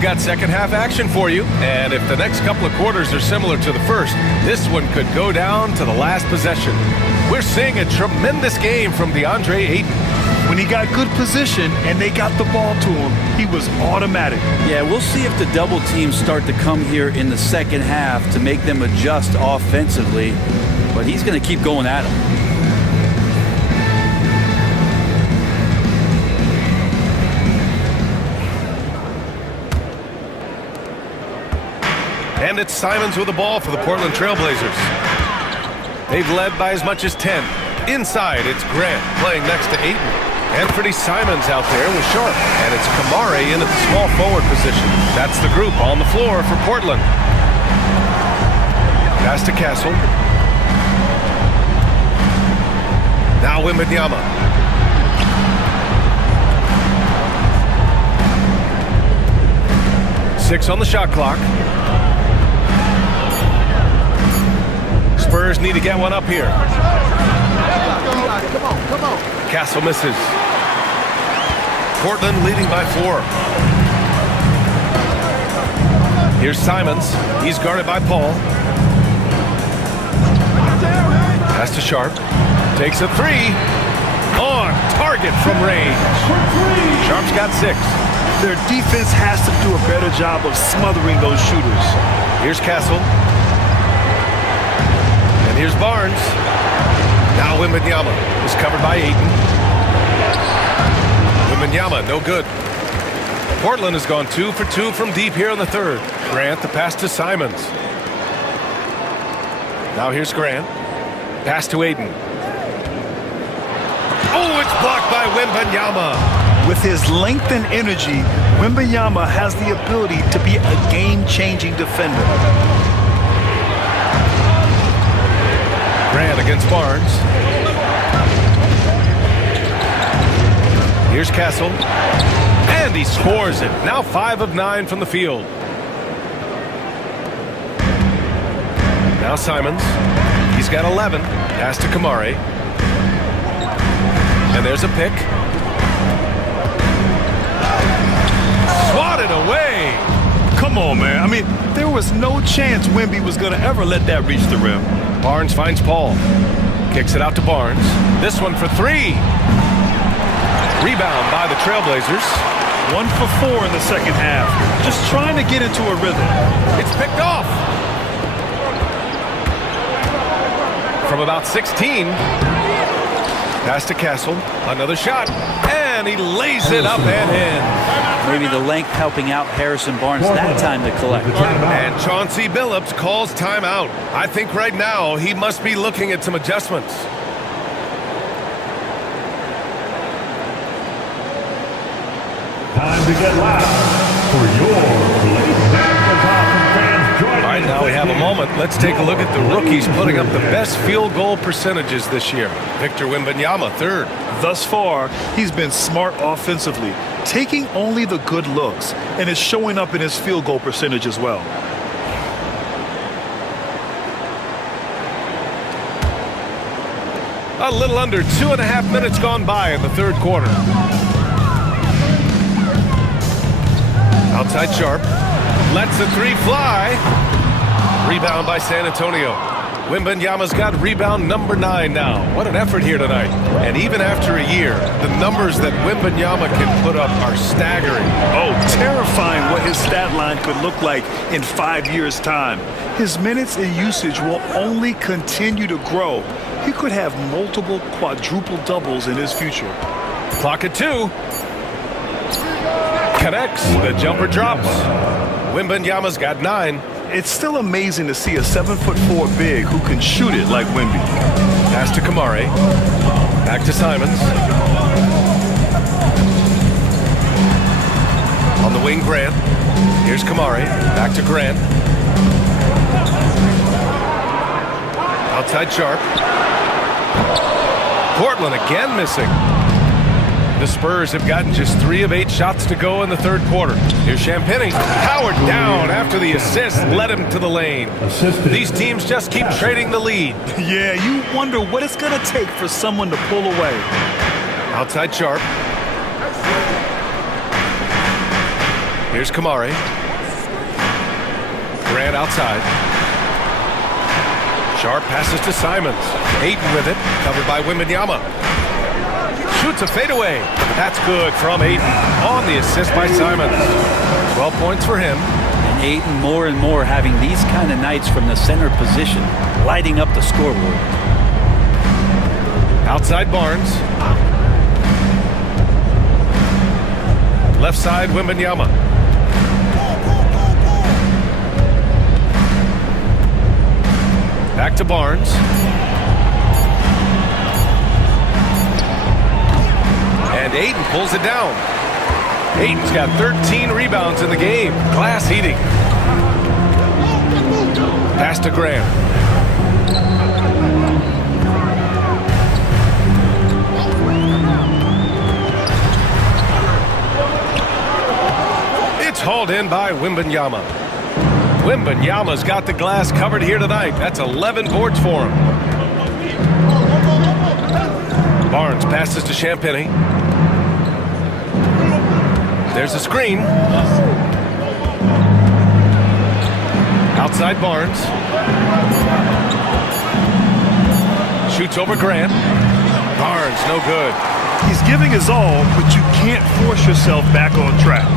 We've got second half action for you, and if the next couple of quarters are similar to the first, this one could go down to the last possession. We're seeing a tremendous game from DeAndre Ayton. When he got good position and they got the ball to him, he was automatic. Yeah, we'll see if the double teams start to come here in the second half to make them adjust offensively, but he's going to keep going at him. And it's Simons with the ball for the Portland Trailblazers. They've led by as much as 10. Inside, it's Grant playing next to Ayton. Anthony Simons out there with Sharp. And it's Kamari in at the small forward position. That's the group on the floor for Portland. Pass to Castle. Now Wembanyama. Six on the shot clock. Spurs need to get one up here. Come on. Castle misses. Portland leading by 4. Here's Simons. He's guarded by Paul. Pass to Sharp. Takes a 3. On target from range. Sharp's got 6. Their defense has to do a better job of smothering those shooters. Here's Castle. And here's Barnes. Now Wembanyama is covered by Ayton. Wembanyama, no good. Portland has gone 2 for 2 from deep here in the third. Grant, the pass to Simons. Now here's Grant. Pass to Ayton. Oh, it's blocked by Wembanyama. With his length and energy, Wembanyama has the ability to be a game-changing defender. Grant against Barnes. Here's Castle. And he scores it. Now 5 of 9 from the field. Now Simons. He's got 11. Pass to Kamari. And there's a pick. Swatted away. Come on, man. I mean, there was no chance Wemby was going to ever let that reach the rim. Barnes finds Paul. Kicks it out to Barnes. This one for 3. Rebound by the Trailblazers. 1 for 4 in the second half. Just trying to get into a rhythm. It's picked off. From about 16. Pass to Castle. Another shot. And he lays it up and in. Maybe the length helping out Harrison Barnes that time to collect. And Chauncey Billups calls timeout. I think right now he must be looking at some adjustments. Time to get loud for your late fans joining. All right, now we have a moment. Let's take a look at the rookies putting up the best field goal percentages this year. Victor Wembanyama, 3rd. Thus far, he's been smart offensively, taking only the good looks, and is showing up in his field goal percentage as well. A little under 2.5 minutes gone by in the third quarter. Outside Sharp. Lets the 3 fly. Rebound by San Antonio. Wembanyama's got rebound number 9 now. What an effort here tonight. And even after a year, the numbers that Wembanyama can put up are staggering. Oh, terrifying what his stat line could look like in 5 years' time. His minutes and usage will only continue to grow. He could have multiple quadruple doubles in his future. Clock at 2. Connects. The jumper drops. Wembanyama's got 9. It's still amazing to see a 7'4" big who can shoot it like Wemby. Pass to Kamari. Back to Simons. On the wing, Grant. Here's Kamari. Back to Grant. Outside Sharp. Portland again missing. The Spurs have gotten just 3 of 8 shots to go in the third quarter. Here's Champagnie. Powered down after the assist led him to the lane. These teams just keep trading the lead. Yeah, you wonder what it's going to take for someone to pull away. Outside Sharp. Here's Kamari. Grant outside. Sharp passes to Simons. Ayton with it, covered by Wembanyama. Shoots a fadeaway. That's good from Ayton on the assist by Simons. 12 points for him. And Ayton more and more having these kind of nights from the center position, lighting up the scoreboard. Outside Barnes. Left side Wembanyama. Back to Barnes. And Ayton pulls it down. Ayton's got 13 rebounds in the game. Glass heating. Pass to Grant. It's hauled in by Wembanyama. Wembanyama's got the glass covered here tonight. That's 11 boards for him. Barnes passes to Champagnie. There's a screen. Outside Barnes. Shoots over Grant. Barnes, no good. He's giving his all, but you can't force yourself back on track.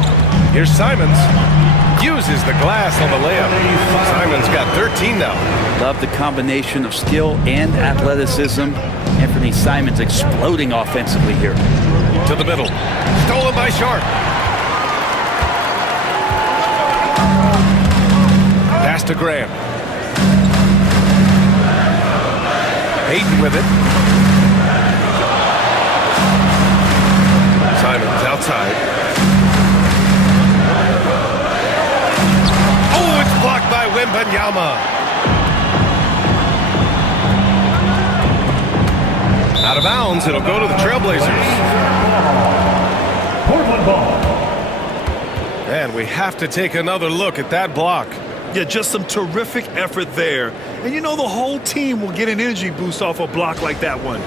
Here's Simons. Uses the glass on the layup. Simons got 13 now. Love the combination of skill and athleticism. Anthony Simons exploding offensively here. To the middle. Stolen by Sharp. Pass to Graham. Ayton with it. Simons outside. Oh, it's blocked by Wembanyama. Out of bounds, it'll go to the Trailblazers. Portland ball. And we have to take another look at that block. Yeah, just some terrific effort there. And you know the whole team will get an energy boost off a block like that one.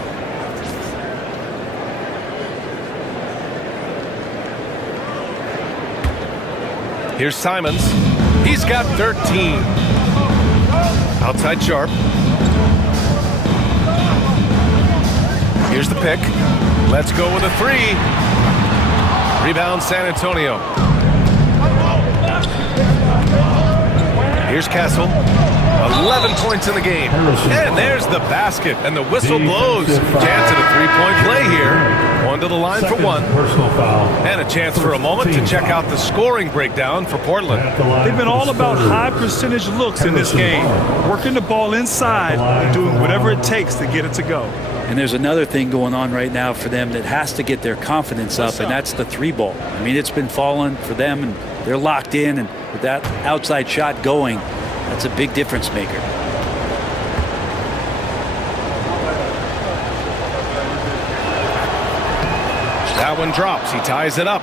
Here's Simons. He's got 13. Outside Sharp. Here's the pick. Let's go with a three. Rebound San Antonio. Here's Castle. 11 points in the game. And there's the basket. And the whistle blows. Chance at a three-point play here. One to the line for one. Personal foul. And a chance for a moment to check out the scoring breakdown for Portland. They've been all about high percentage looks in this game. Working the ball inside and doing whatever it takes to get it to go. And there's another thing going on right now for them that has to get their confidence up, and that's the three ball. I mean, it's been falling for them, and they're locked in, and with that outside shot going, that's a big difference maker. That one drops. He ties it up.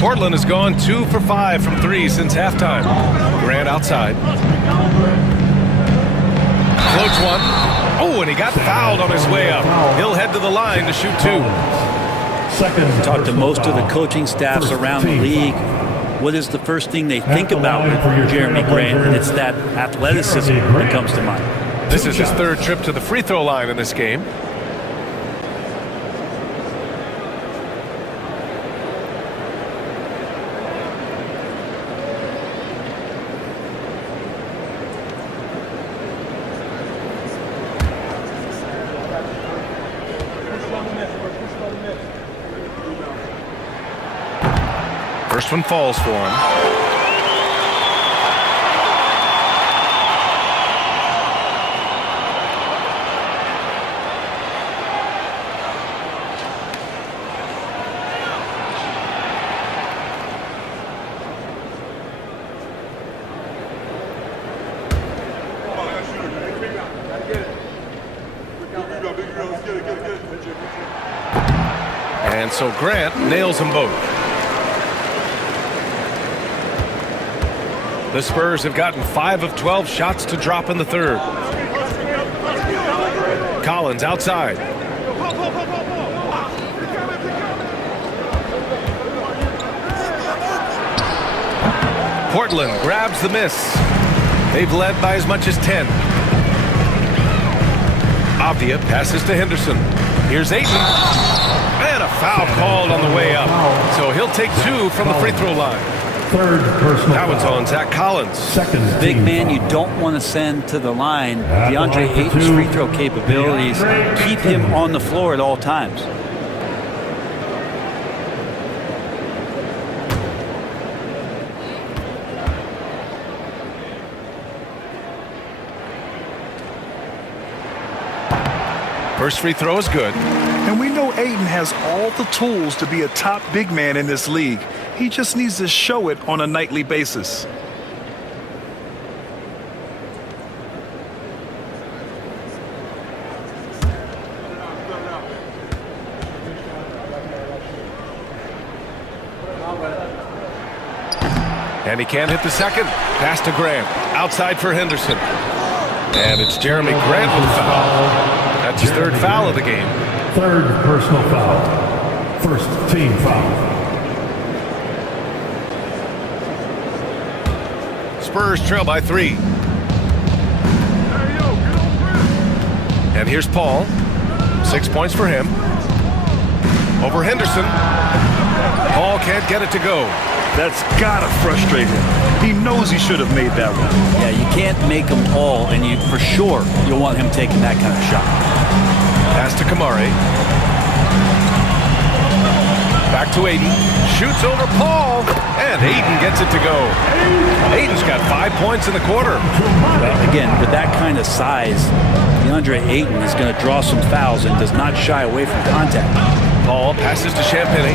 Portland has gone 2 for 5 from 3 since halftime. Grant outside. Floats one. Oh, and he got fouled on his way up. He'll head to the line to shoot 2. Talk to most of the coaching staffs around the league. What is the first thing they think about with Jeremy Grant? And it's that athleticism that comes to mind. This is his third trip to the free throw line in this game. First one falls for him. And so Grant nails them both. The Spurs have gotten 5 of 12 shots to drop in the third. Collins outside. Portland grabs the miss. They've led by as much as 10. Avdia passes to Henderson. Here's Ayton. And a foul called on the way up. So he'll take 2 from the free throw line. Third personal That one's foul. on Zach Collins. Second Big team man you foul. don't want to send to the line. At the DeAndre line for Ayton's 2, free throw capabilities keep him on the floor at all times. First free throw is good. And we know Ayton has all the tools to be a top big man in this league. He just needs to show it on a nightly basis. And he can't hit the second. Pass to Grant. Outside for Henderson. And it's Jeremy Grant with the foul. That's his third foul of the game. Third personal foul. First team foul. Spurs trail by 3. And here's Paul. 6 points for him. Over Henderson. Paul can't get it to go. That's gotta frustrate him. He knows he should have made that one. Yeah, you can't make them all, and you for sure you'll want him taking that kind of shot. Pass to Kamari. Back to Ayton. Shoots over Paul. And Ayton gets it to go. Ayton's got 5 points in the quarter. Well, again, with that kind of size, DeAndre Ayton is going to draw some fouls and does not shy away from contact. Paul passes to Champagny.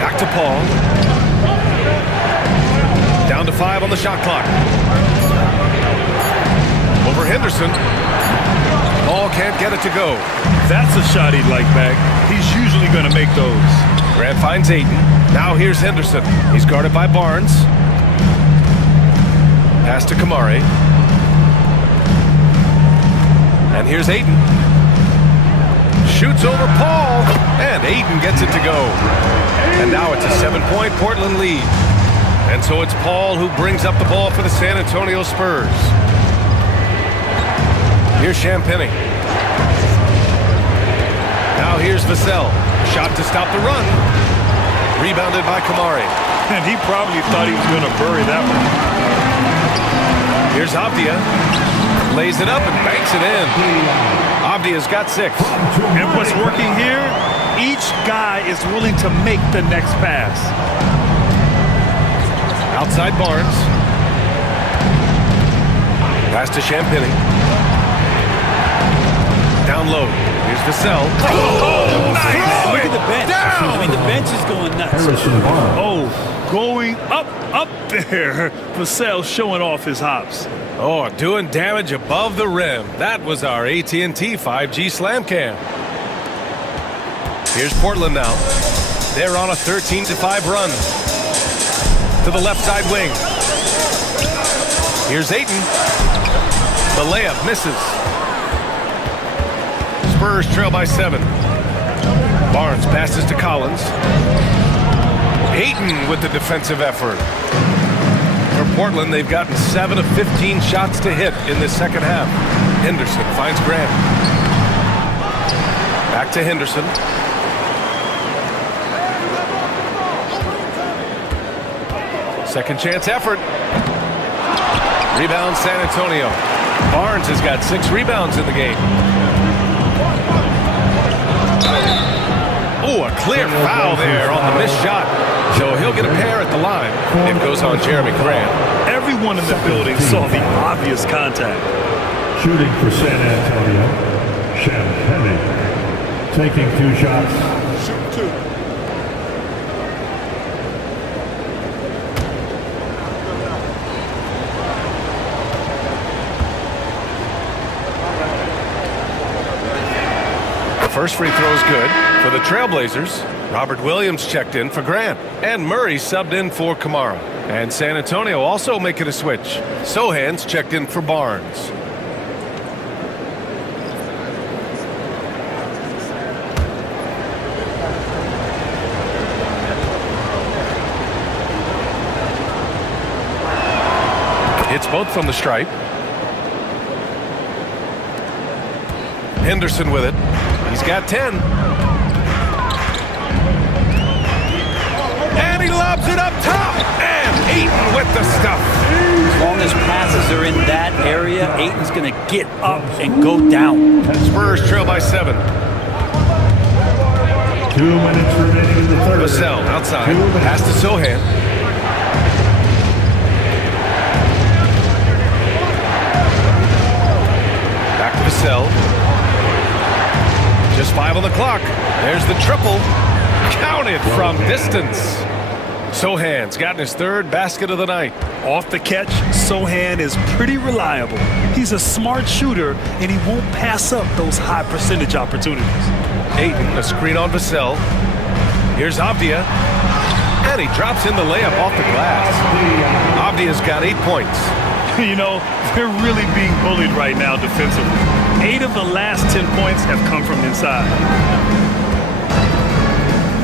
Back to Paul. Down to 5 on the shot clock. Over Henderson. Paul can't get it to go. That's a shot he'd like back. He's usually going to make those. Grant finds Ayton. Now here's Henderson. He's guarded by Barnes. Pass to Kamari. And here's Ayton. Shoots over Paul. And Ayton gets it to go. And now it's a 7-point Portland lead. And so it's Paul who brings up the ball for the San Antonio Spurs. Here's Champagny. Now here's Vassell. Shot to stop the run. Rebounded by Kamari. And he probably thought he was going to bury that one. Here's Avdia. Lays it up and banks it in. Avdia's got 6. And what's working here? Each guy is willing to make the next pass. Outside Barnes. Pass to Champagny. Down low. Here's Vassell. Oh, nice. Look at the bench. Down. I mean, the bench is going nuts. Harrison Barnes. Oh, going up there. Vassell showing off his hops. Oh, doing damage above the rim. That was our AT&T 5G Slam Cam. Here's Portland now. They're on a 13-5 run. To the left side wing. Here's Ayton. The layup misses. Spurs trail by 7. Barnes passes to Collins. Ayton with the defensive effort. For Portland, they've gotten 7 of 15 shots to hit in this second half. Henderson finds Grant. Back to Henderson. Second chance effort. Rebound San Antonio. Barnes has got 6 rebounds in the game. Oh, a clear foul there on the missed shot. So he'll get a pair at the line. It goes on Jeremy Grant. Everyone in the building saw the obvious contact. Shooting for San Antonio. Champagny. Taking 2 shots. Shoot 2. First free throw is good for the Trailblazers. Robert Williams checked in for Grant. And Murray subbed in for Kamara. And San Antonio also making a switch. Sohan's checked in for Barnes. Hits both from the stripe. Henderson with it. He's got 10. And he lobs it up top. And Ayton with the stuff. As long as passes are in that area, Ayton's going to get up and go down. Spurs trail by 7. 2 minutes remaining in the third. Vassell outside. Pass to Sohan. Back to Vassell. Just 5 on the clock. There's the triple. Counted from distance. Sohan's gotten his 3rd basket of the night. Off the catch, Sohan is pretty reliable. He's a smart shooter, and he won't pass up those high percentage opportunities. Ayton, a screen on Vassell. Here's Avdia. And he drops in the layup off the glass. Avdia's got 8 points. You know, they're really being bullied right now defensively. 8 of the last 10 points have come from inside.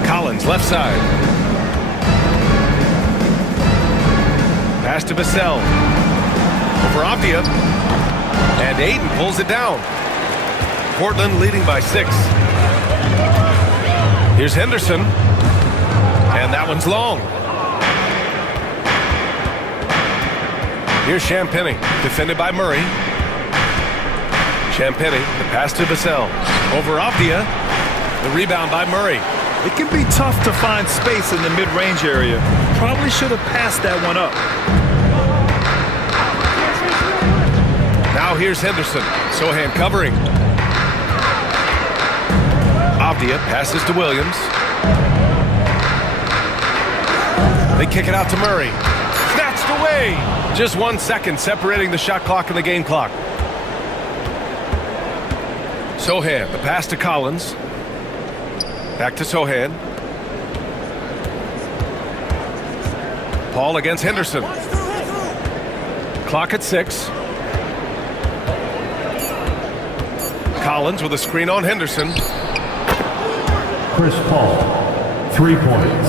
Collins, left side. Pass to Vassell. Over Avdia. And Ayton pulls it down. Portland leading by 6. Here's Henderson. And that one's long. Here's Champagnie, defended by Murray. Champagnie, the pass to Vassell. Over Avdia. The rebound by Murray. It can be tough to find space in the mid-range area. Probably should have passed that one up. Now here's Henderson. Sohan covering. Avdia passes to Williams. They kick it out to Murray. Snatched away. Just 1 second separating the shot clock and the game clock. Sohan, the pass to Collins. Back to Sohan. Paul against Henderson. Clock at 6. Collins with a screen on Henderson. Chris Paul, 3 points.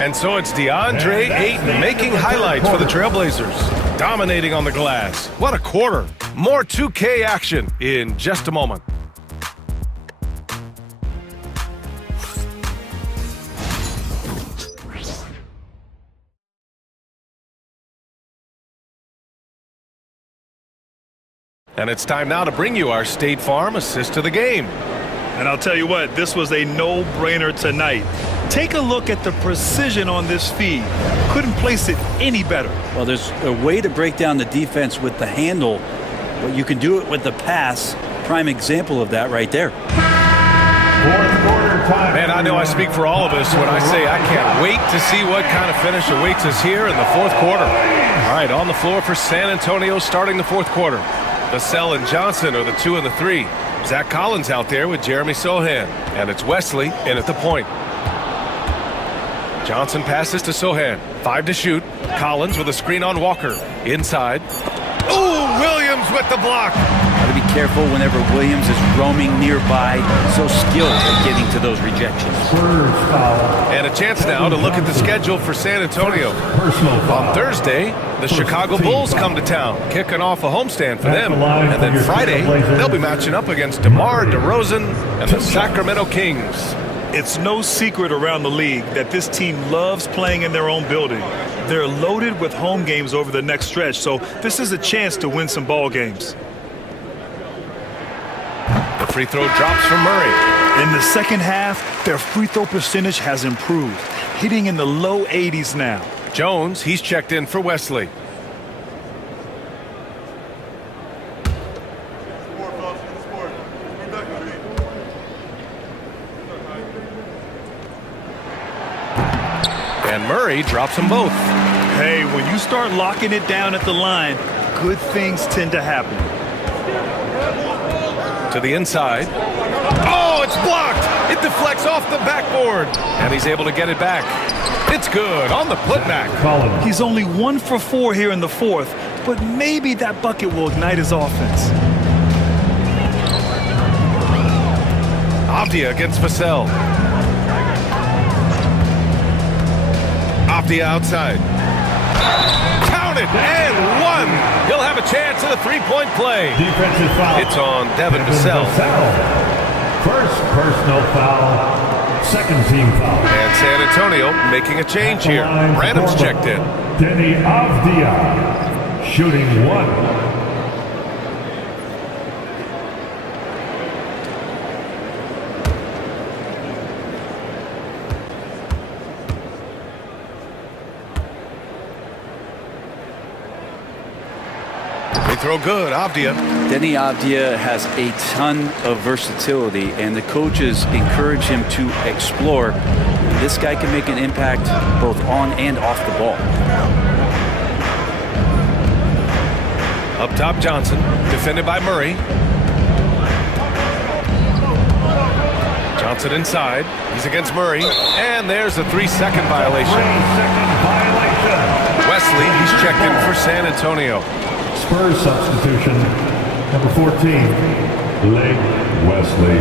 And so it's DeAndre Ayton making highlights for the Trailblazers. Dominating on the glass. What a quarter. More 2K action in just a moment. And it's time now to bring you our State Farm assist to the game. And I'll tell you what, this was a no-brainer tonight. Take a look at the precision on this feed. Couldn't place it any better. Well, there's a way to break down the defense with the handle, but you can do it with the pass. Prime example of that right there. Man, I know I speak for all of us when I say I can't wait to see what kind of finish awaits us here in the 4th quarter. All right, on the floor for San Antonio starting the 4th quarter. Vassell and Johnson are the 2 and the 3. Zach Collins out there with Jeremy Sohan. And it's Wesley in at the point. Johnson passes to Sohan. 5 to shoot. Collins with a screen on Walker. Inside. Ooh, Williams with the block. Got to be careful whenever Williams is roaming nearby. So skilled at getting to those rejections. And a chance now to look at the schedule for San Antonio. On Thursday, the Chicago Bulls come to town, kicking off a homestand for them. And then Friday, they'll be matching up against DeMar DeRozan and the Sacramento Kings. It's no secret around the league that this team loves playing in their own building. They're loaded with home games over the next stretch, so this is a chance to win some ball games. The free throw drops from Murray. In the second half, their free throw percentage has improved, hitting in the low 80s now. Jones, he's checked in for Wesley. And Murray drops them both. Hey, when you start locking it down at the line, good things tend to happen. To the inside. Oh, it's blocked. It deflects off the backboard. And he's able to get it back. It's good on the putback. He's only 1 for 4 here in the 4th, but maybe that bucket will ignite his offense. Avdia against Vassell. Avdia outside. Counted and one. He'll have a chance at a three-point play. Defensive foul. It's on Devin Vassell. First personal foul. Second team foul. And San Antonio making a change here. Branham's checked in. Denny Avdia shooting one. Throw good, Avdia. Denny Avdia has a ton of versatility, and the coaches encourage him to explore. This guy can make an impact both on and off the ball. Up top, Johnson, defended by Murray. Johnson inside. He's against Murray, and there's a 3-second violation. 3-second violation. Wesley, he's checked in for San Antonio. Spurs substitution, number 14, Blake Wesley.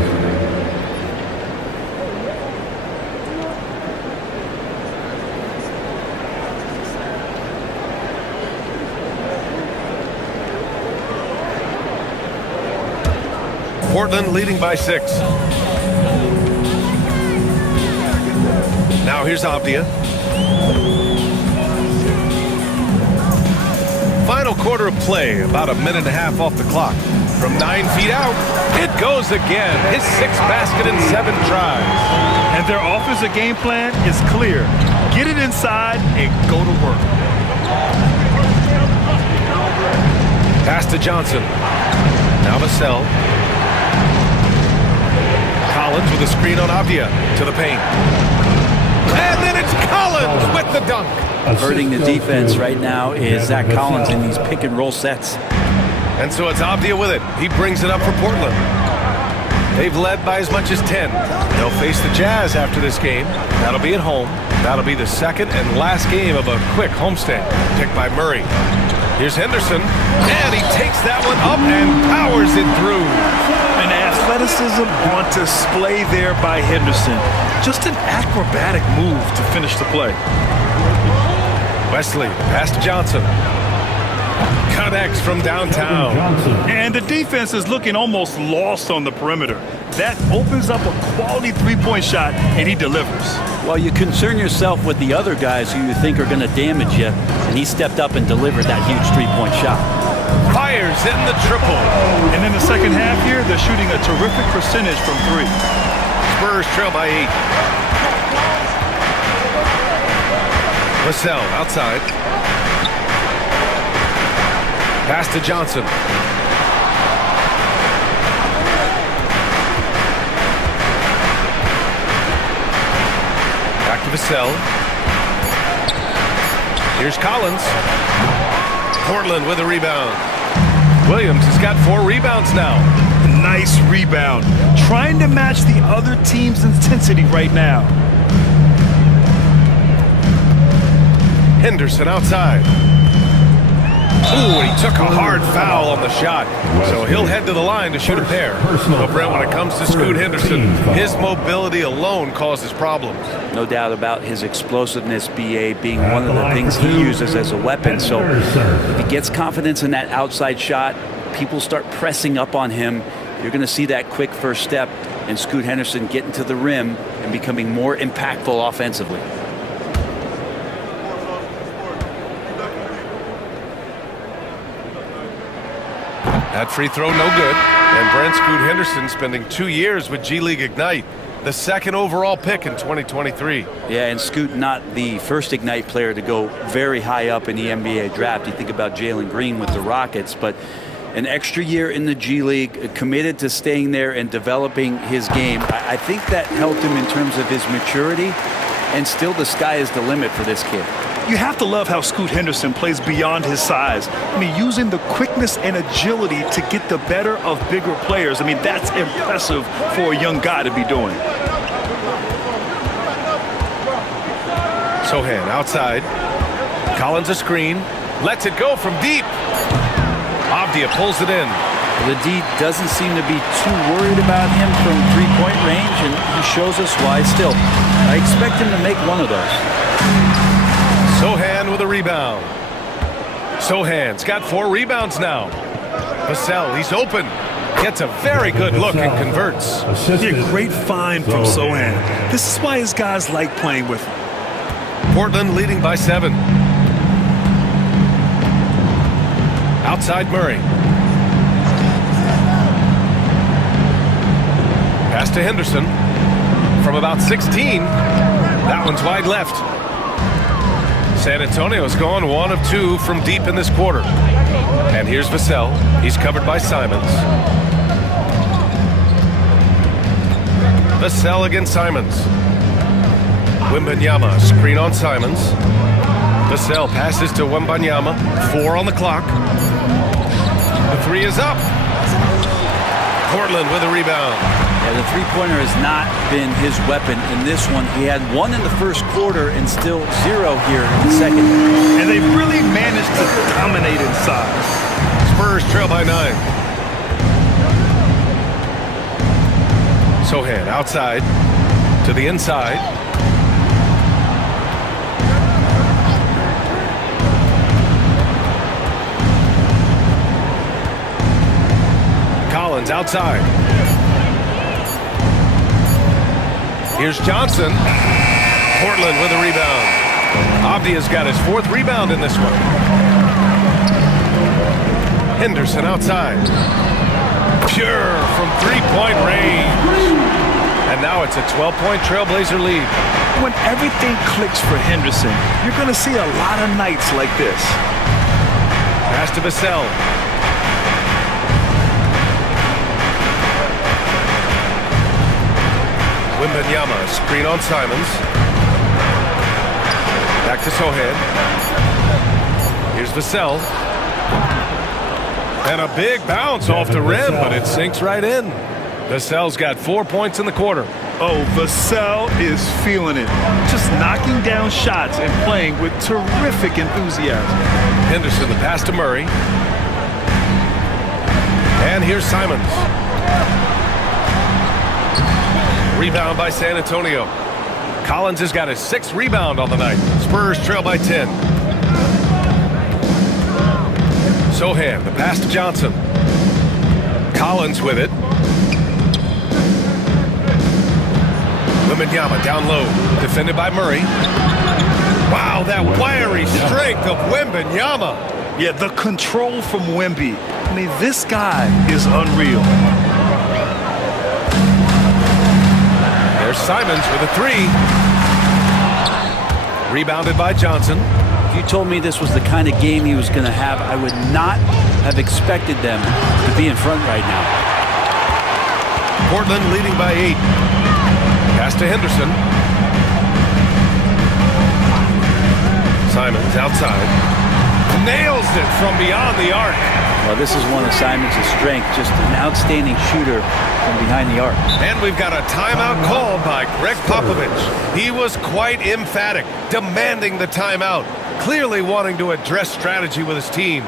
Portland leading by 6. Now here's Avdia. Final quarter of play, about a minute and a half off the clock. From 9 feet out, it goes again. His 6th basket in 7 tries. And their offensive game plan is clear. Get it inside and go to work. Pass to Johnson. Now Vassell. Collins with a screen on Avdia to the paint. And then it's Collins with the dunk. Hurting the defense right now is Zach Collins in these pick and roll sets. And so it's Avdia with it. He brings it up for Portland. They've led by as much as 10. They'll face the Jazz after this game. That'll be at home. That'll be the second and last game of a quick homestand. Picked by Murray. Here's Henderson, and he takes that one up and powers it through. An athleticism on display there by Henderson. Just an acrobatic move to finish the play. Wesley, pass to Johnson. Connects from downtown. And the defense is looking almost lost on the perimeter. That opens up a quality three-point shot, and he delivers. Well, you concern yourself with the other guys who you think are going to damage you, and he stepped up and delivered that huge three-point shot. Fires in the triple. And in the second half here, they're shooting a terrific percentage from 3. Spurs trail by 8. Vassell outside. Pass to Johnson. Back to Vassell. Here's Collins. Portland with a rebound. Williams has got 4 rebounds now. Nice rebound. Trying to match the other team's intensity right now. Henderson outside. Ooh, and he took a hard foul on the shot. So he'll head to the line to shoot a pair. But Brent, when it comes to Scoot Henderson, his mobility alone causes problems. No doubt about his explosiveness, BA, being one of the things he uses as a weapon. So if he gets confidence in that outside shot, people start pressing up on him. You're going to see that quick first step and Scoot Henderson getting to the rim and becoming more impactful offensively. That free throw, no good. And Brent Scoot Henderson spending 2 years with G League Ignite, the 2nd overall pick in 2023. Yeah, and Scoot not the first Ignite player to go very high up in the NBA draft. You think about Jalen Green with the Rockets, but an extra year in the G League, committed to staying there and developing his game. I think that helped him in terms of his maturity, and still the sky is the limit for this kid. You have to love how Scoot Henderson plays beyond his size. I mean, using the quickness and agility to get the better of bigger players. I mean, that's impressive for a young guy to be doing. Sohan outside. Collins a screen. Lets it go from deep. Avdia pulls it in. The D doesn't seem to be too worried about him from three-point range, and he shows us why still. I expect him to make one of those. Sohan with a rebound. Sohan's got 4 rebounds now. Vassell, he's open. Gets a very good look and converts. Yeah, great find from Sohan. This is why his guys like playing with him. Portland leading by 7. Outside Murray. Pass to Henderson. From about 16. That one's wide left. San Antonio's gone 1 of 2 from deep in this quarter. And here's Vassell. He's covered by Simons. Vassell against Simons. Wembanyama, screen on Simons. Vassell passes to Wembanyama. 4 on the clock. The 3 is up. Portland with a rebound. Yeah, the three-pointer has not been his weapon in this one. He had 1 in the first quarter and still 0 here in the second. And they really managed to dominate inside. Spurs trail by 9. Sohan outside to the inside. Collins outside. Here's Johnson. Portland with a rebound. Avdia's got his 4th rebound in this one. Henderson outside. Pure from 3-point range. And now it's a 12-point Trailblazer lead. When everything clicks for Henderson, you're going to see a lot of nights like this. Pass to Vassell. Wembanyama, screen on Simons. Back to Sohan. Here's Vassell. And a big bounce off the rim, but it sinks right in. Vassell's got 4 points in the quarter. Oh, Vassell is feeling it. Just knocking down shots and playing with terrific enthusiasm. Henderson, the pass to Murray. And here's Simons. Rebound by San Antonio. Collins has got his 6th rebound on the night. Spurs trail by 10. Sohan, the pass to Johnson. Collins with it. Wembanyama down low. Defended by Murray. Wow, that wiry strength of Wembanyama. Yeah, the control from Wemby. I mean, this guy is unreal. There's Simons with a 3. Rebounded by Johnson. If you told me this was the kind of game he was going to have, I would not have expected them to be in front right now. Portland leading by 8. Pass to Henderson. Simons outside. Nails it from beyond the arc. Well, this is one of Simons' strengths, just an outstanding shooter from behind the arc. And we've got a timeout called by Greg Popovich. He was quite emphatic, demanding the timeout, clearly wanting to address strategy with his team.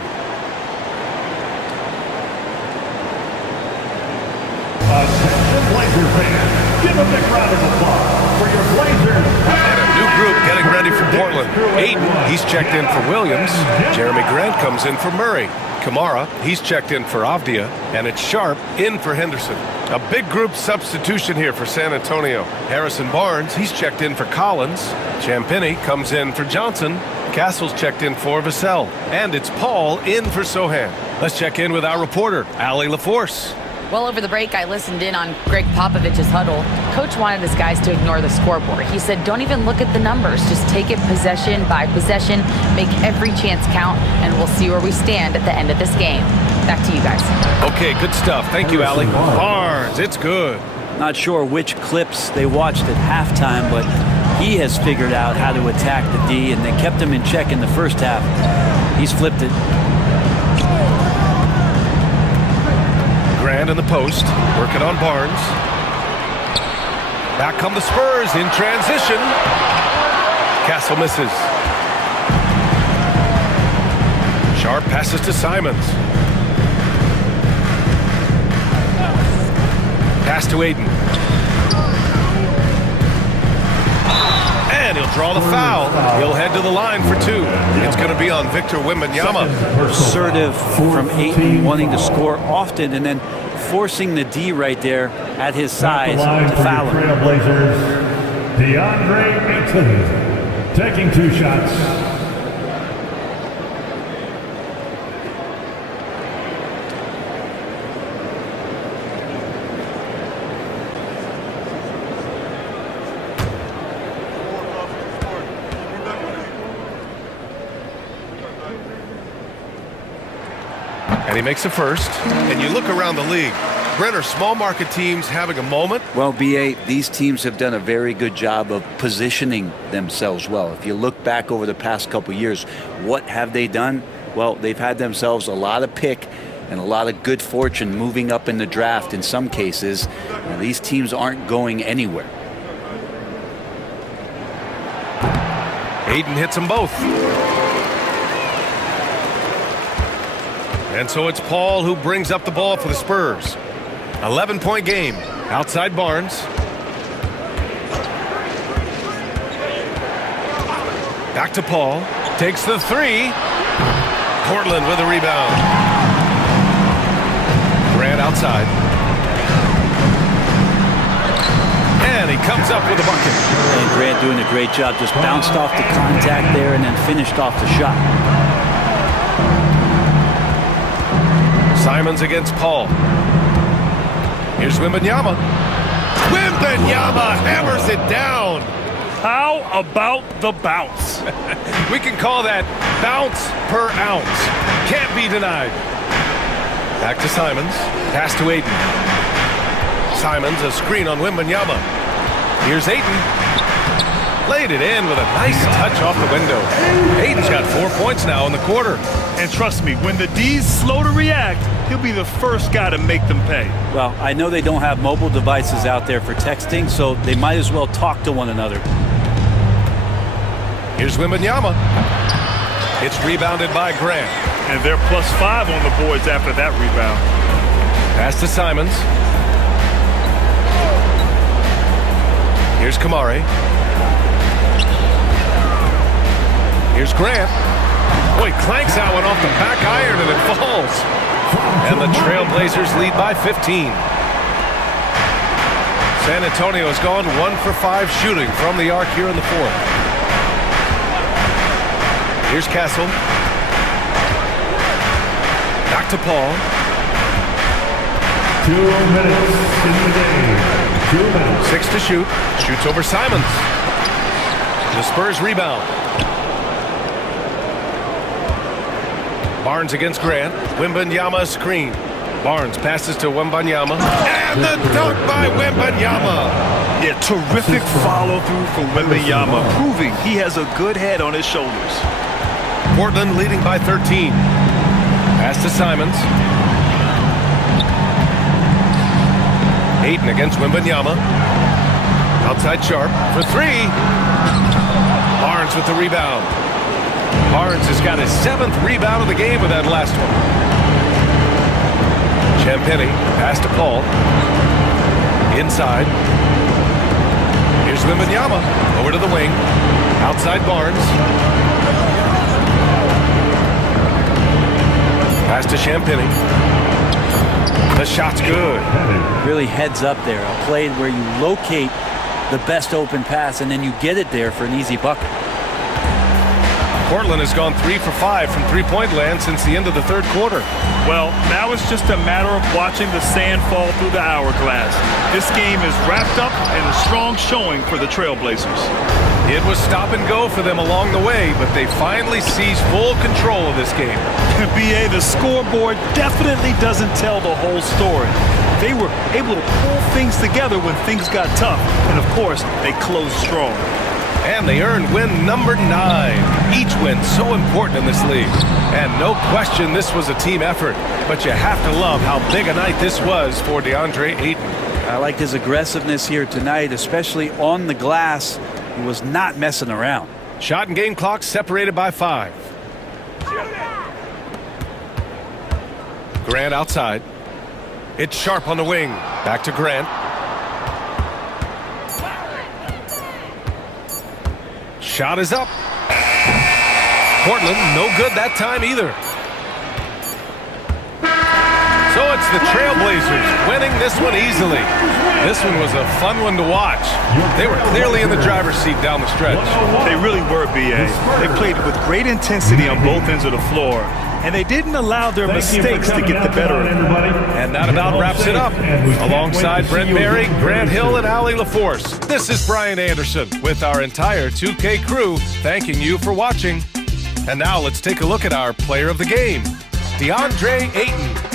Attention Blazers fans, give a big round of applause for your Blazers. And a new group getting ready for Portland. Aiden, he's checked in for Williams. Jeremy Grant comes in for Murray. Kamara, he's checked in for Avdia. And it's Sharp in for Henderson. A big group substitution here for San Antonio. Harrison Barnes, he's checked in for Collins. Champagnie comes in for Johnson. Castle's checked in for Vassell. And it's Paul in for Sohan. Let's check in with our reporter, Allie LaForce. Well, over the break, I listened in on Greg Popovich's huddle. Coach wanted his guys to ignore the scoreboard. He said, don't even look at the numbers. Just take it possession by possession, make every chance count, and we'll see where we stand at the end of this game. Back to you guys. Okay, good stuff. Thank you, Allie. Barnes, it's good. Not sure which clips they watched at halftime, but he has figured out how to attack the D, and they kept him in check in the first half. He's flipped it. Grant in the post, working on Barnes. Back come the Spurs in transition. Castle misses. Sharp passes to Simons. Pass to Aiden. And he'll draw the foul. He'll head to the line for two. It's going to be on Victor Wembanyama. Assertive from Ayton, wanting to score often, and then forcing the D right there at his size to foul him. Trailblazers, DeAndre Ayton taking 2 shots. And he makes the first. And you look around the league. Brent, are small market teams having a moment? Well, BA, these teams have done a very good job of positioning themselves well. If you look back over the past couple years, what have they done? Well, they've had themselves a lot of pick and a lot of good fortune moving up in the draft in some cases. These teams aren't going anywhere. Ayton hits them both. And so it's Paul who brings up the ball for the Spurs. 11-point game. Outside Barnes. Back to Paul. Takes the three. Portland with a rebound. Grant outside. And he comes up with a bucket. And Grant doing a great job. Just bounced off the contact there and then finished off the shot. Simons against Paul. Here's Wembanyama. Wembanyama hammers it down. How about the bounce? We can call that bounce per ounce. Can't be denied. Back to Simons. Pass to Ayton. Simons, a screen on Wembanyama. Here's Ayton. Laid it in with a nice touch off the window. Ayton's got 4 points now in the quarter. And trust me, when the D's slow to react, he'll be the first guy to make them pay. Well, I know they don't have mobile devices out there for texting, so they might as well talk to one another. Here's Wembanyama. It's rebounded by Grant. And they're +5 on the boards after that rebound. Pass to Simons. Here's Kamari. Here's Grant. Boy, clanks that one off the back iron and it falls. And the Trailblazers lead by 15. San Antonio has gone 1 for 5 shooting from the arc here in the fourth. Here's Castle. Back to Paul. 2 minutes in the game. 2 minutes. 6 to shoot. Shoots over Simons. The Spurs rebound. Barnes against Grant. Wembanyama screen. Barnes passes to Wembanyama. And the dunk by Wembanyama. Yeah, terrific follow-through from Wembanyama, proving he has a good head on his shoulders. Portland leading by 13. Pass to Simons. Ayton against Wembanyama. Outside Sharp for three. Barnes with the rebound. Barnes has got his 7th rebound of the game with that last one. Champagnie, pass to Paul. Inside. Here's Wembanyama. Over to the wing. Outside Barnes. Pass to Champagnie. The shot's good. Really heads up there. A play where you locate the best open pass and then you get it there for an easy bucket. Portland has gone 3 for 5 from three-point land since the end of the third quarter. Well, now it's just a matter of watching the sand fall through the hourglass. This game is wrapped up in a strong showing for the Trailblazers. It was stop and go for them along the way, but they finally seized full control of this game. BA, the scoreboard definitely doesn't tell the whole story. They were able to pull things together when things got tough, and of course, they closed strong. And they earned win number 9. Each win so important in this league. And no question this was a team effort. But you have to love how big a night this was for DeAndre Ayton. I liked his aggressiveness here tonight, especially on the glass. He was not messing around. Shot and game clock separated by 5. Grant outside. It's Sharp on the wing. Back to Grant. Shot is up. Portland, no good that time either. So it's the Trailblazers winning this one easily. This one was a fun one to watch. They were clearly in the driver's seat down the stretch. They really were, B.A. They played with great intensity on both ends of the floor, and they didn't allow their mistakes to get the better of them. And that about wraps it up. Alongside Brent Berry, Grant Hill, and Allie LaForce, this is Brian Anderson with our entire 2K crew thanking you for watching. And now let's take a look at our player of the game, DeAndre Ayton.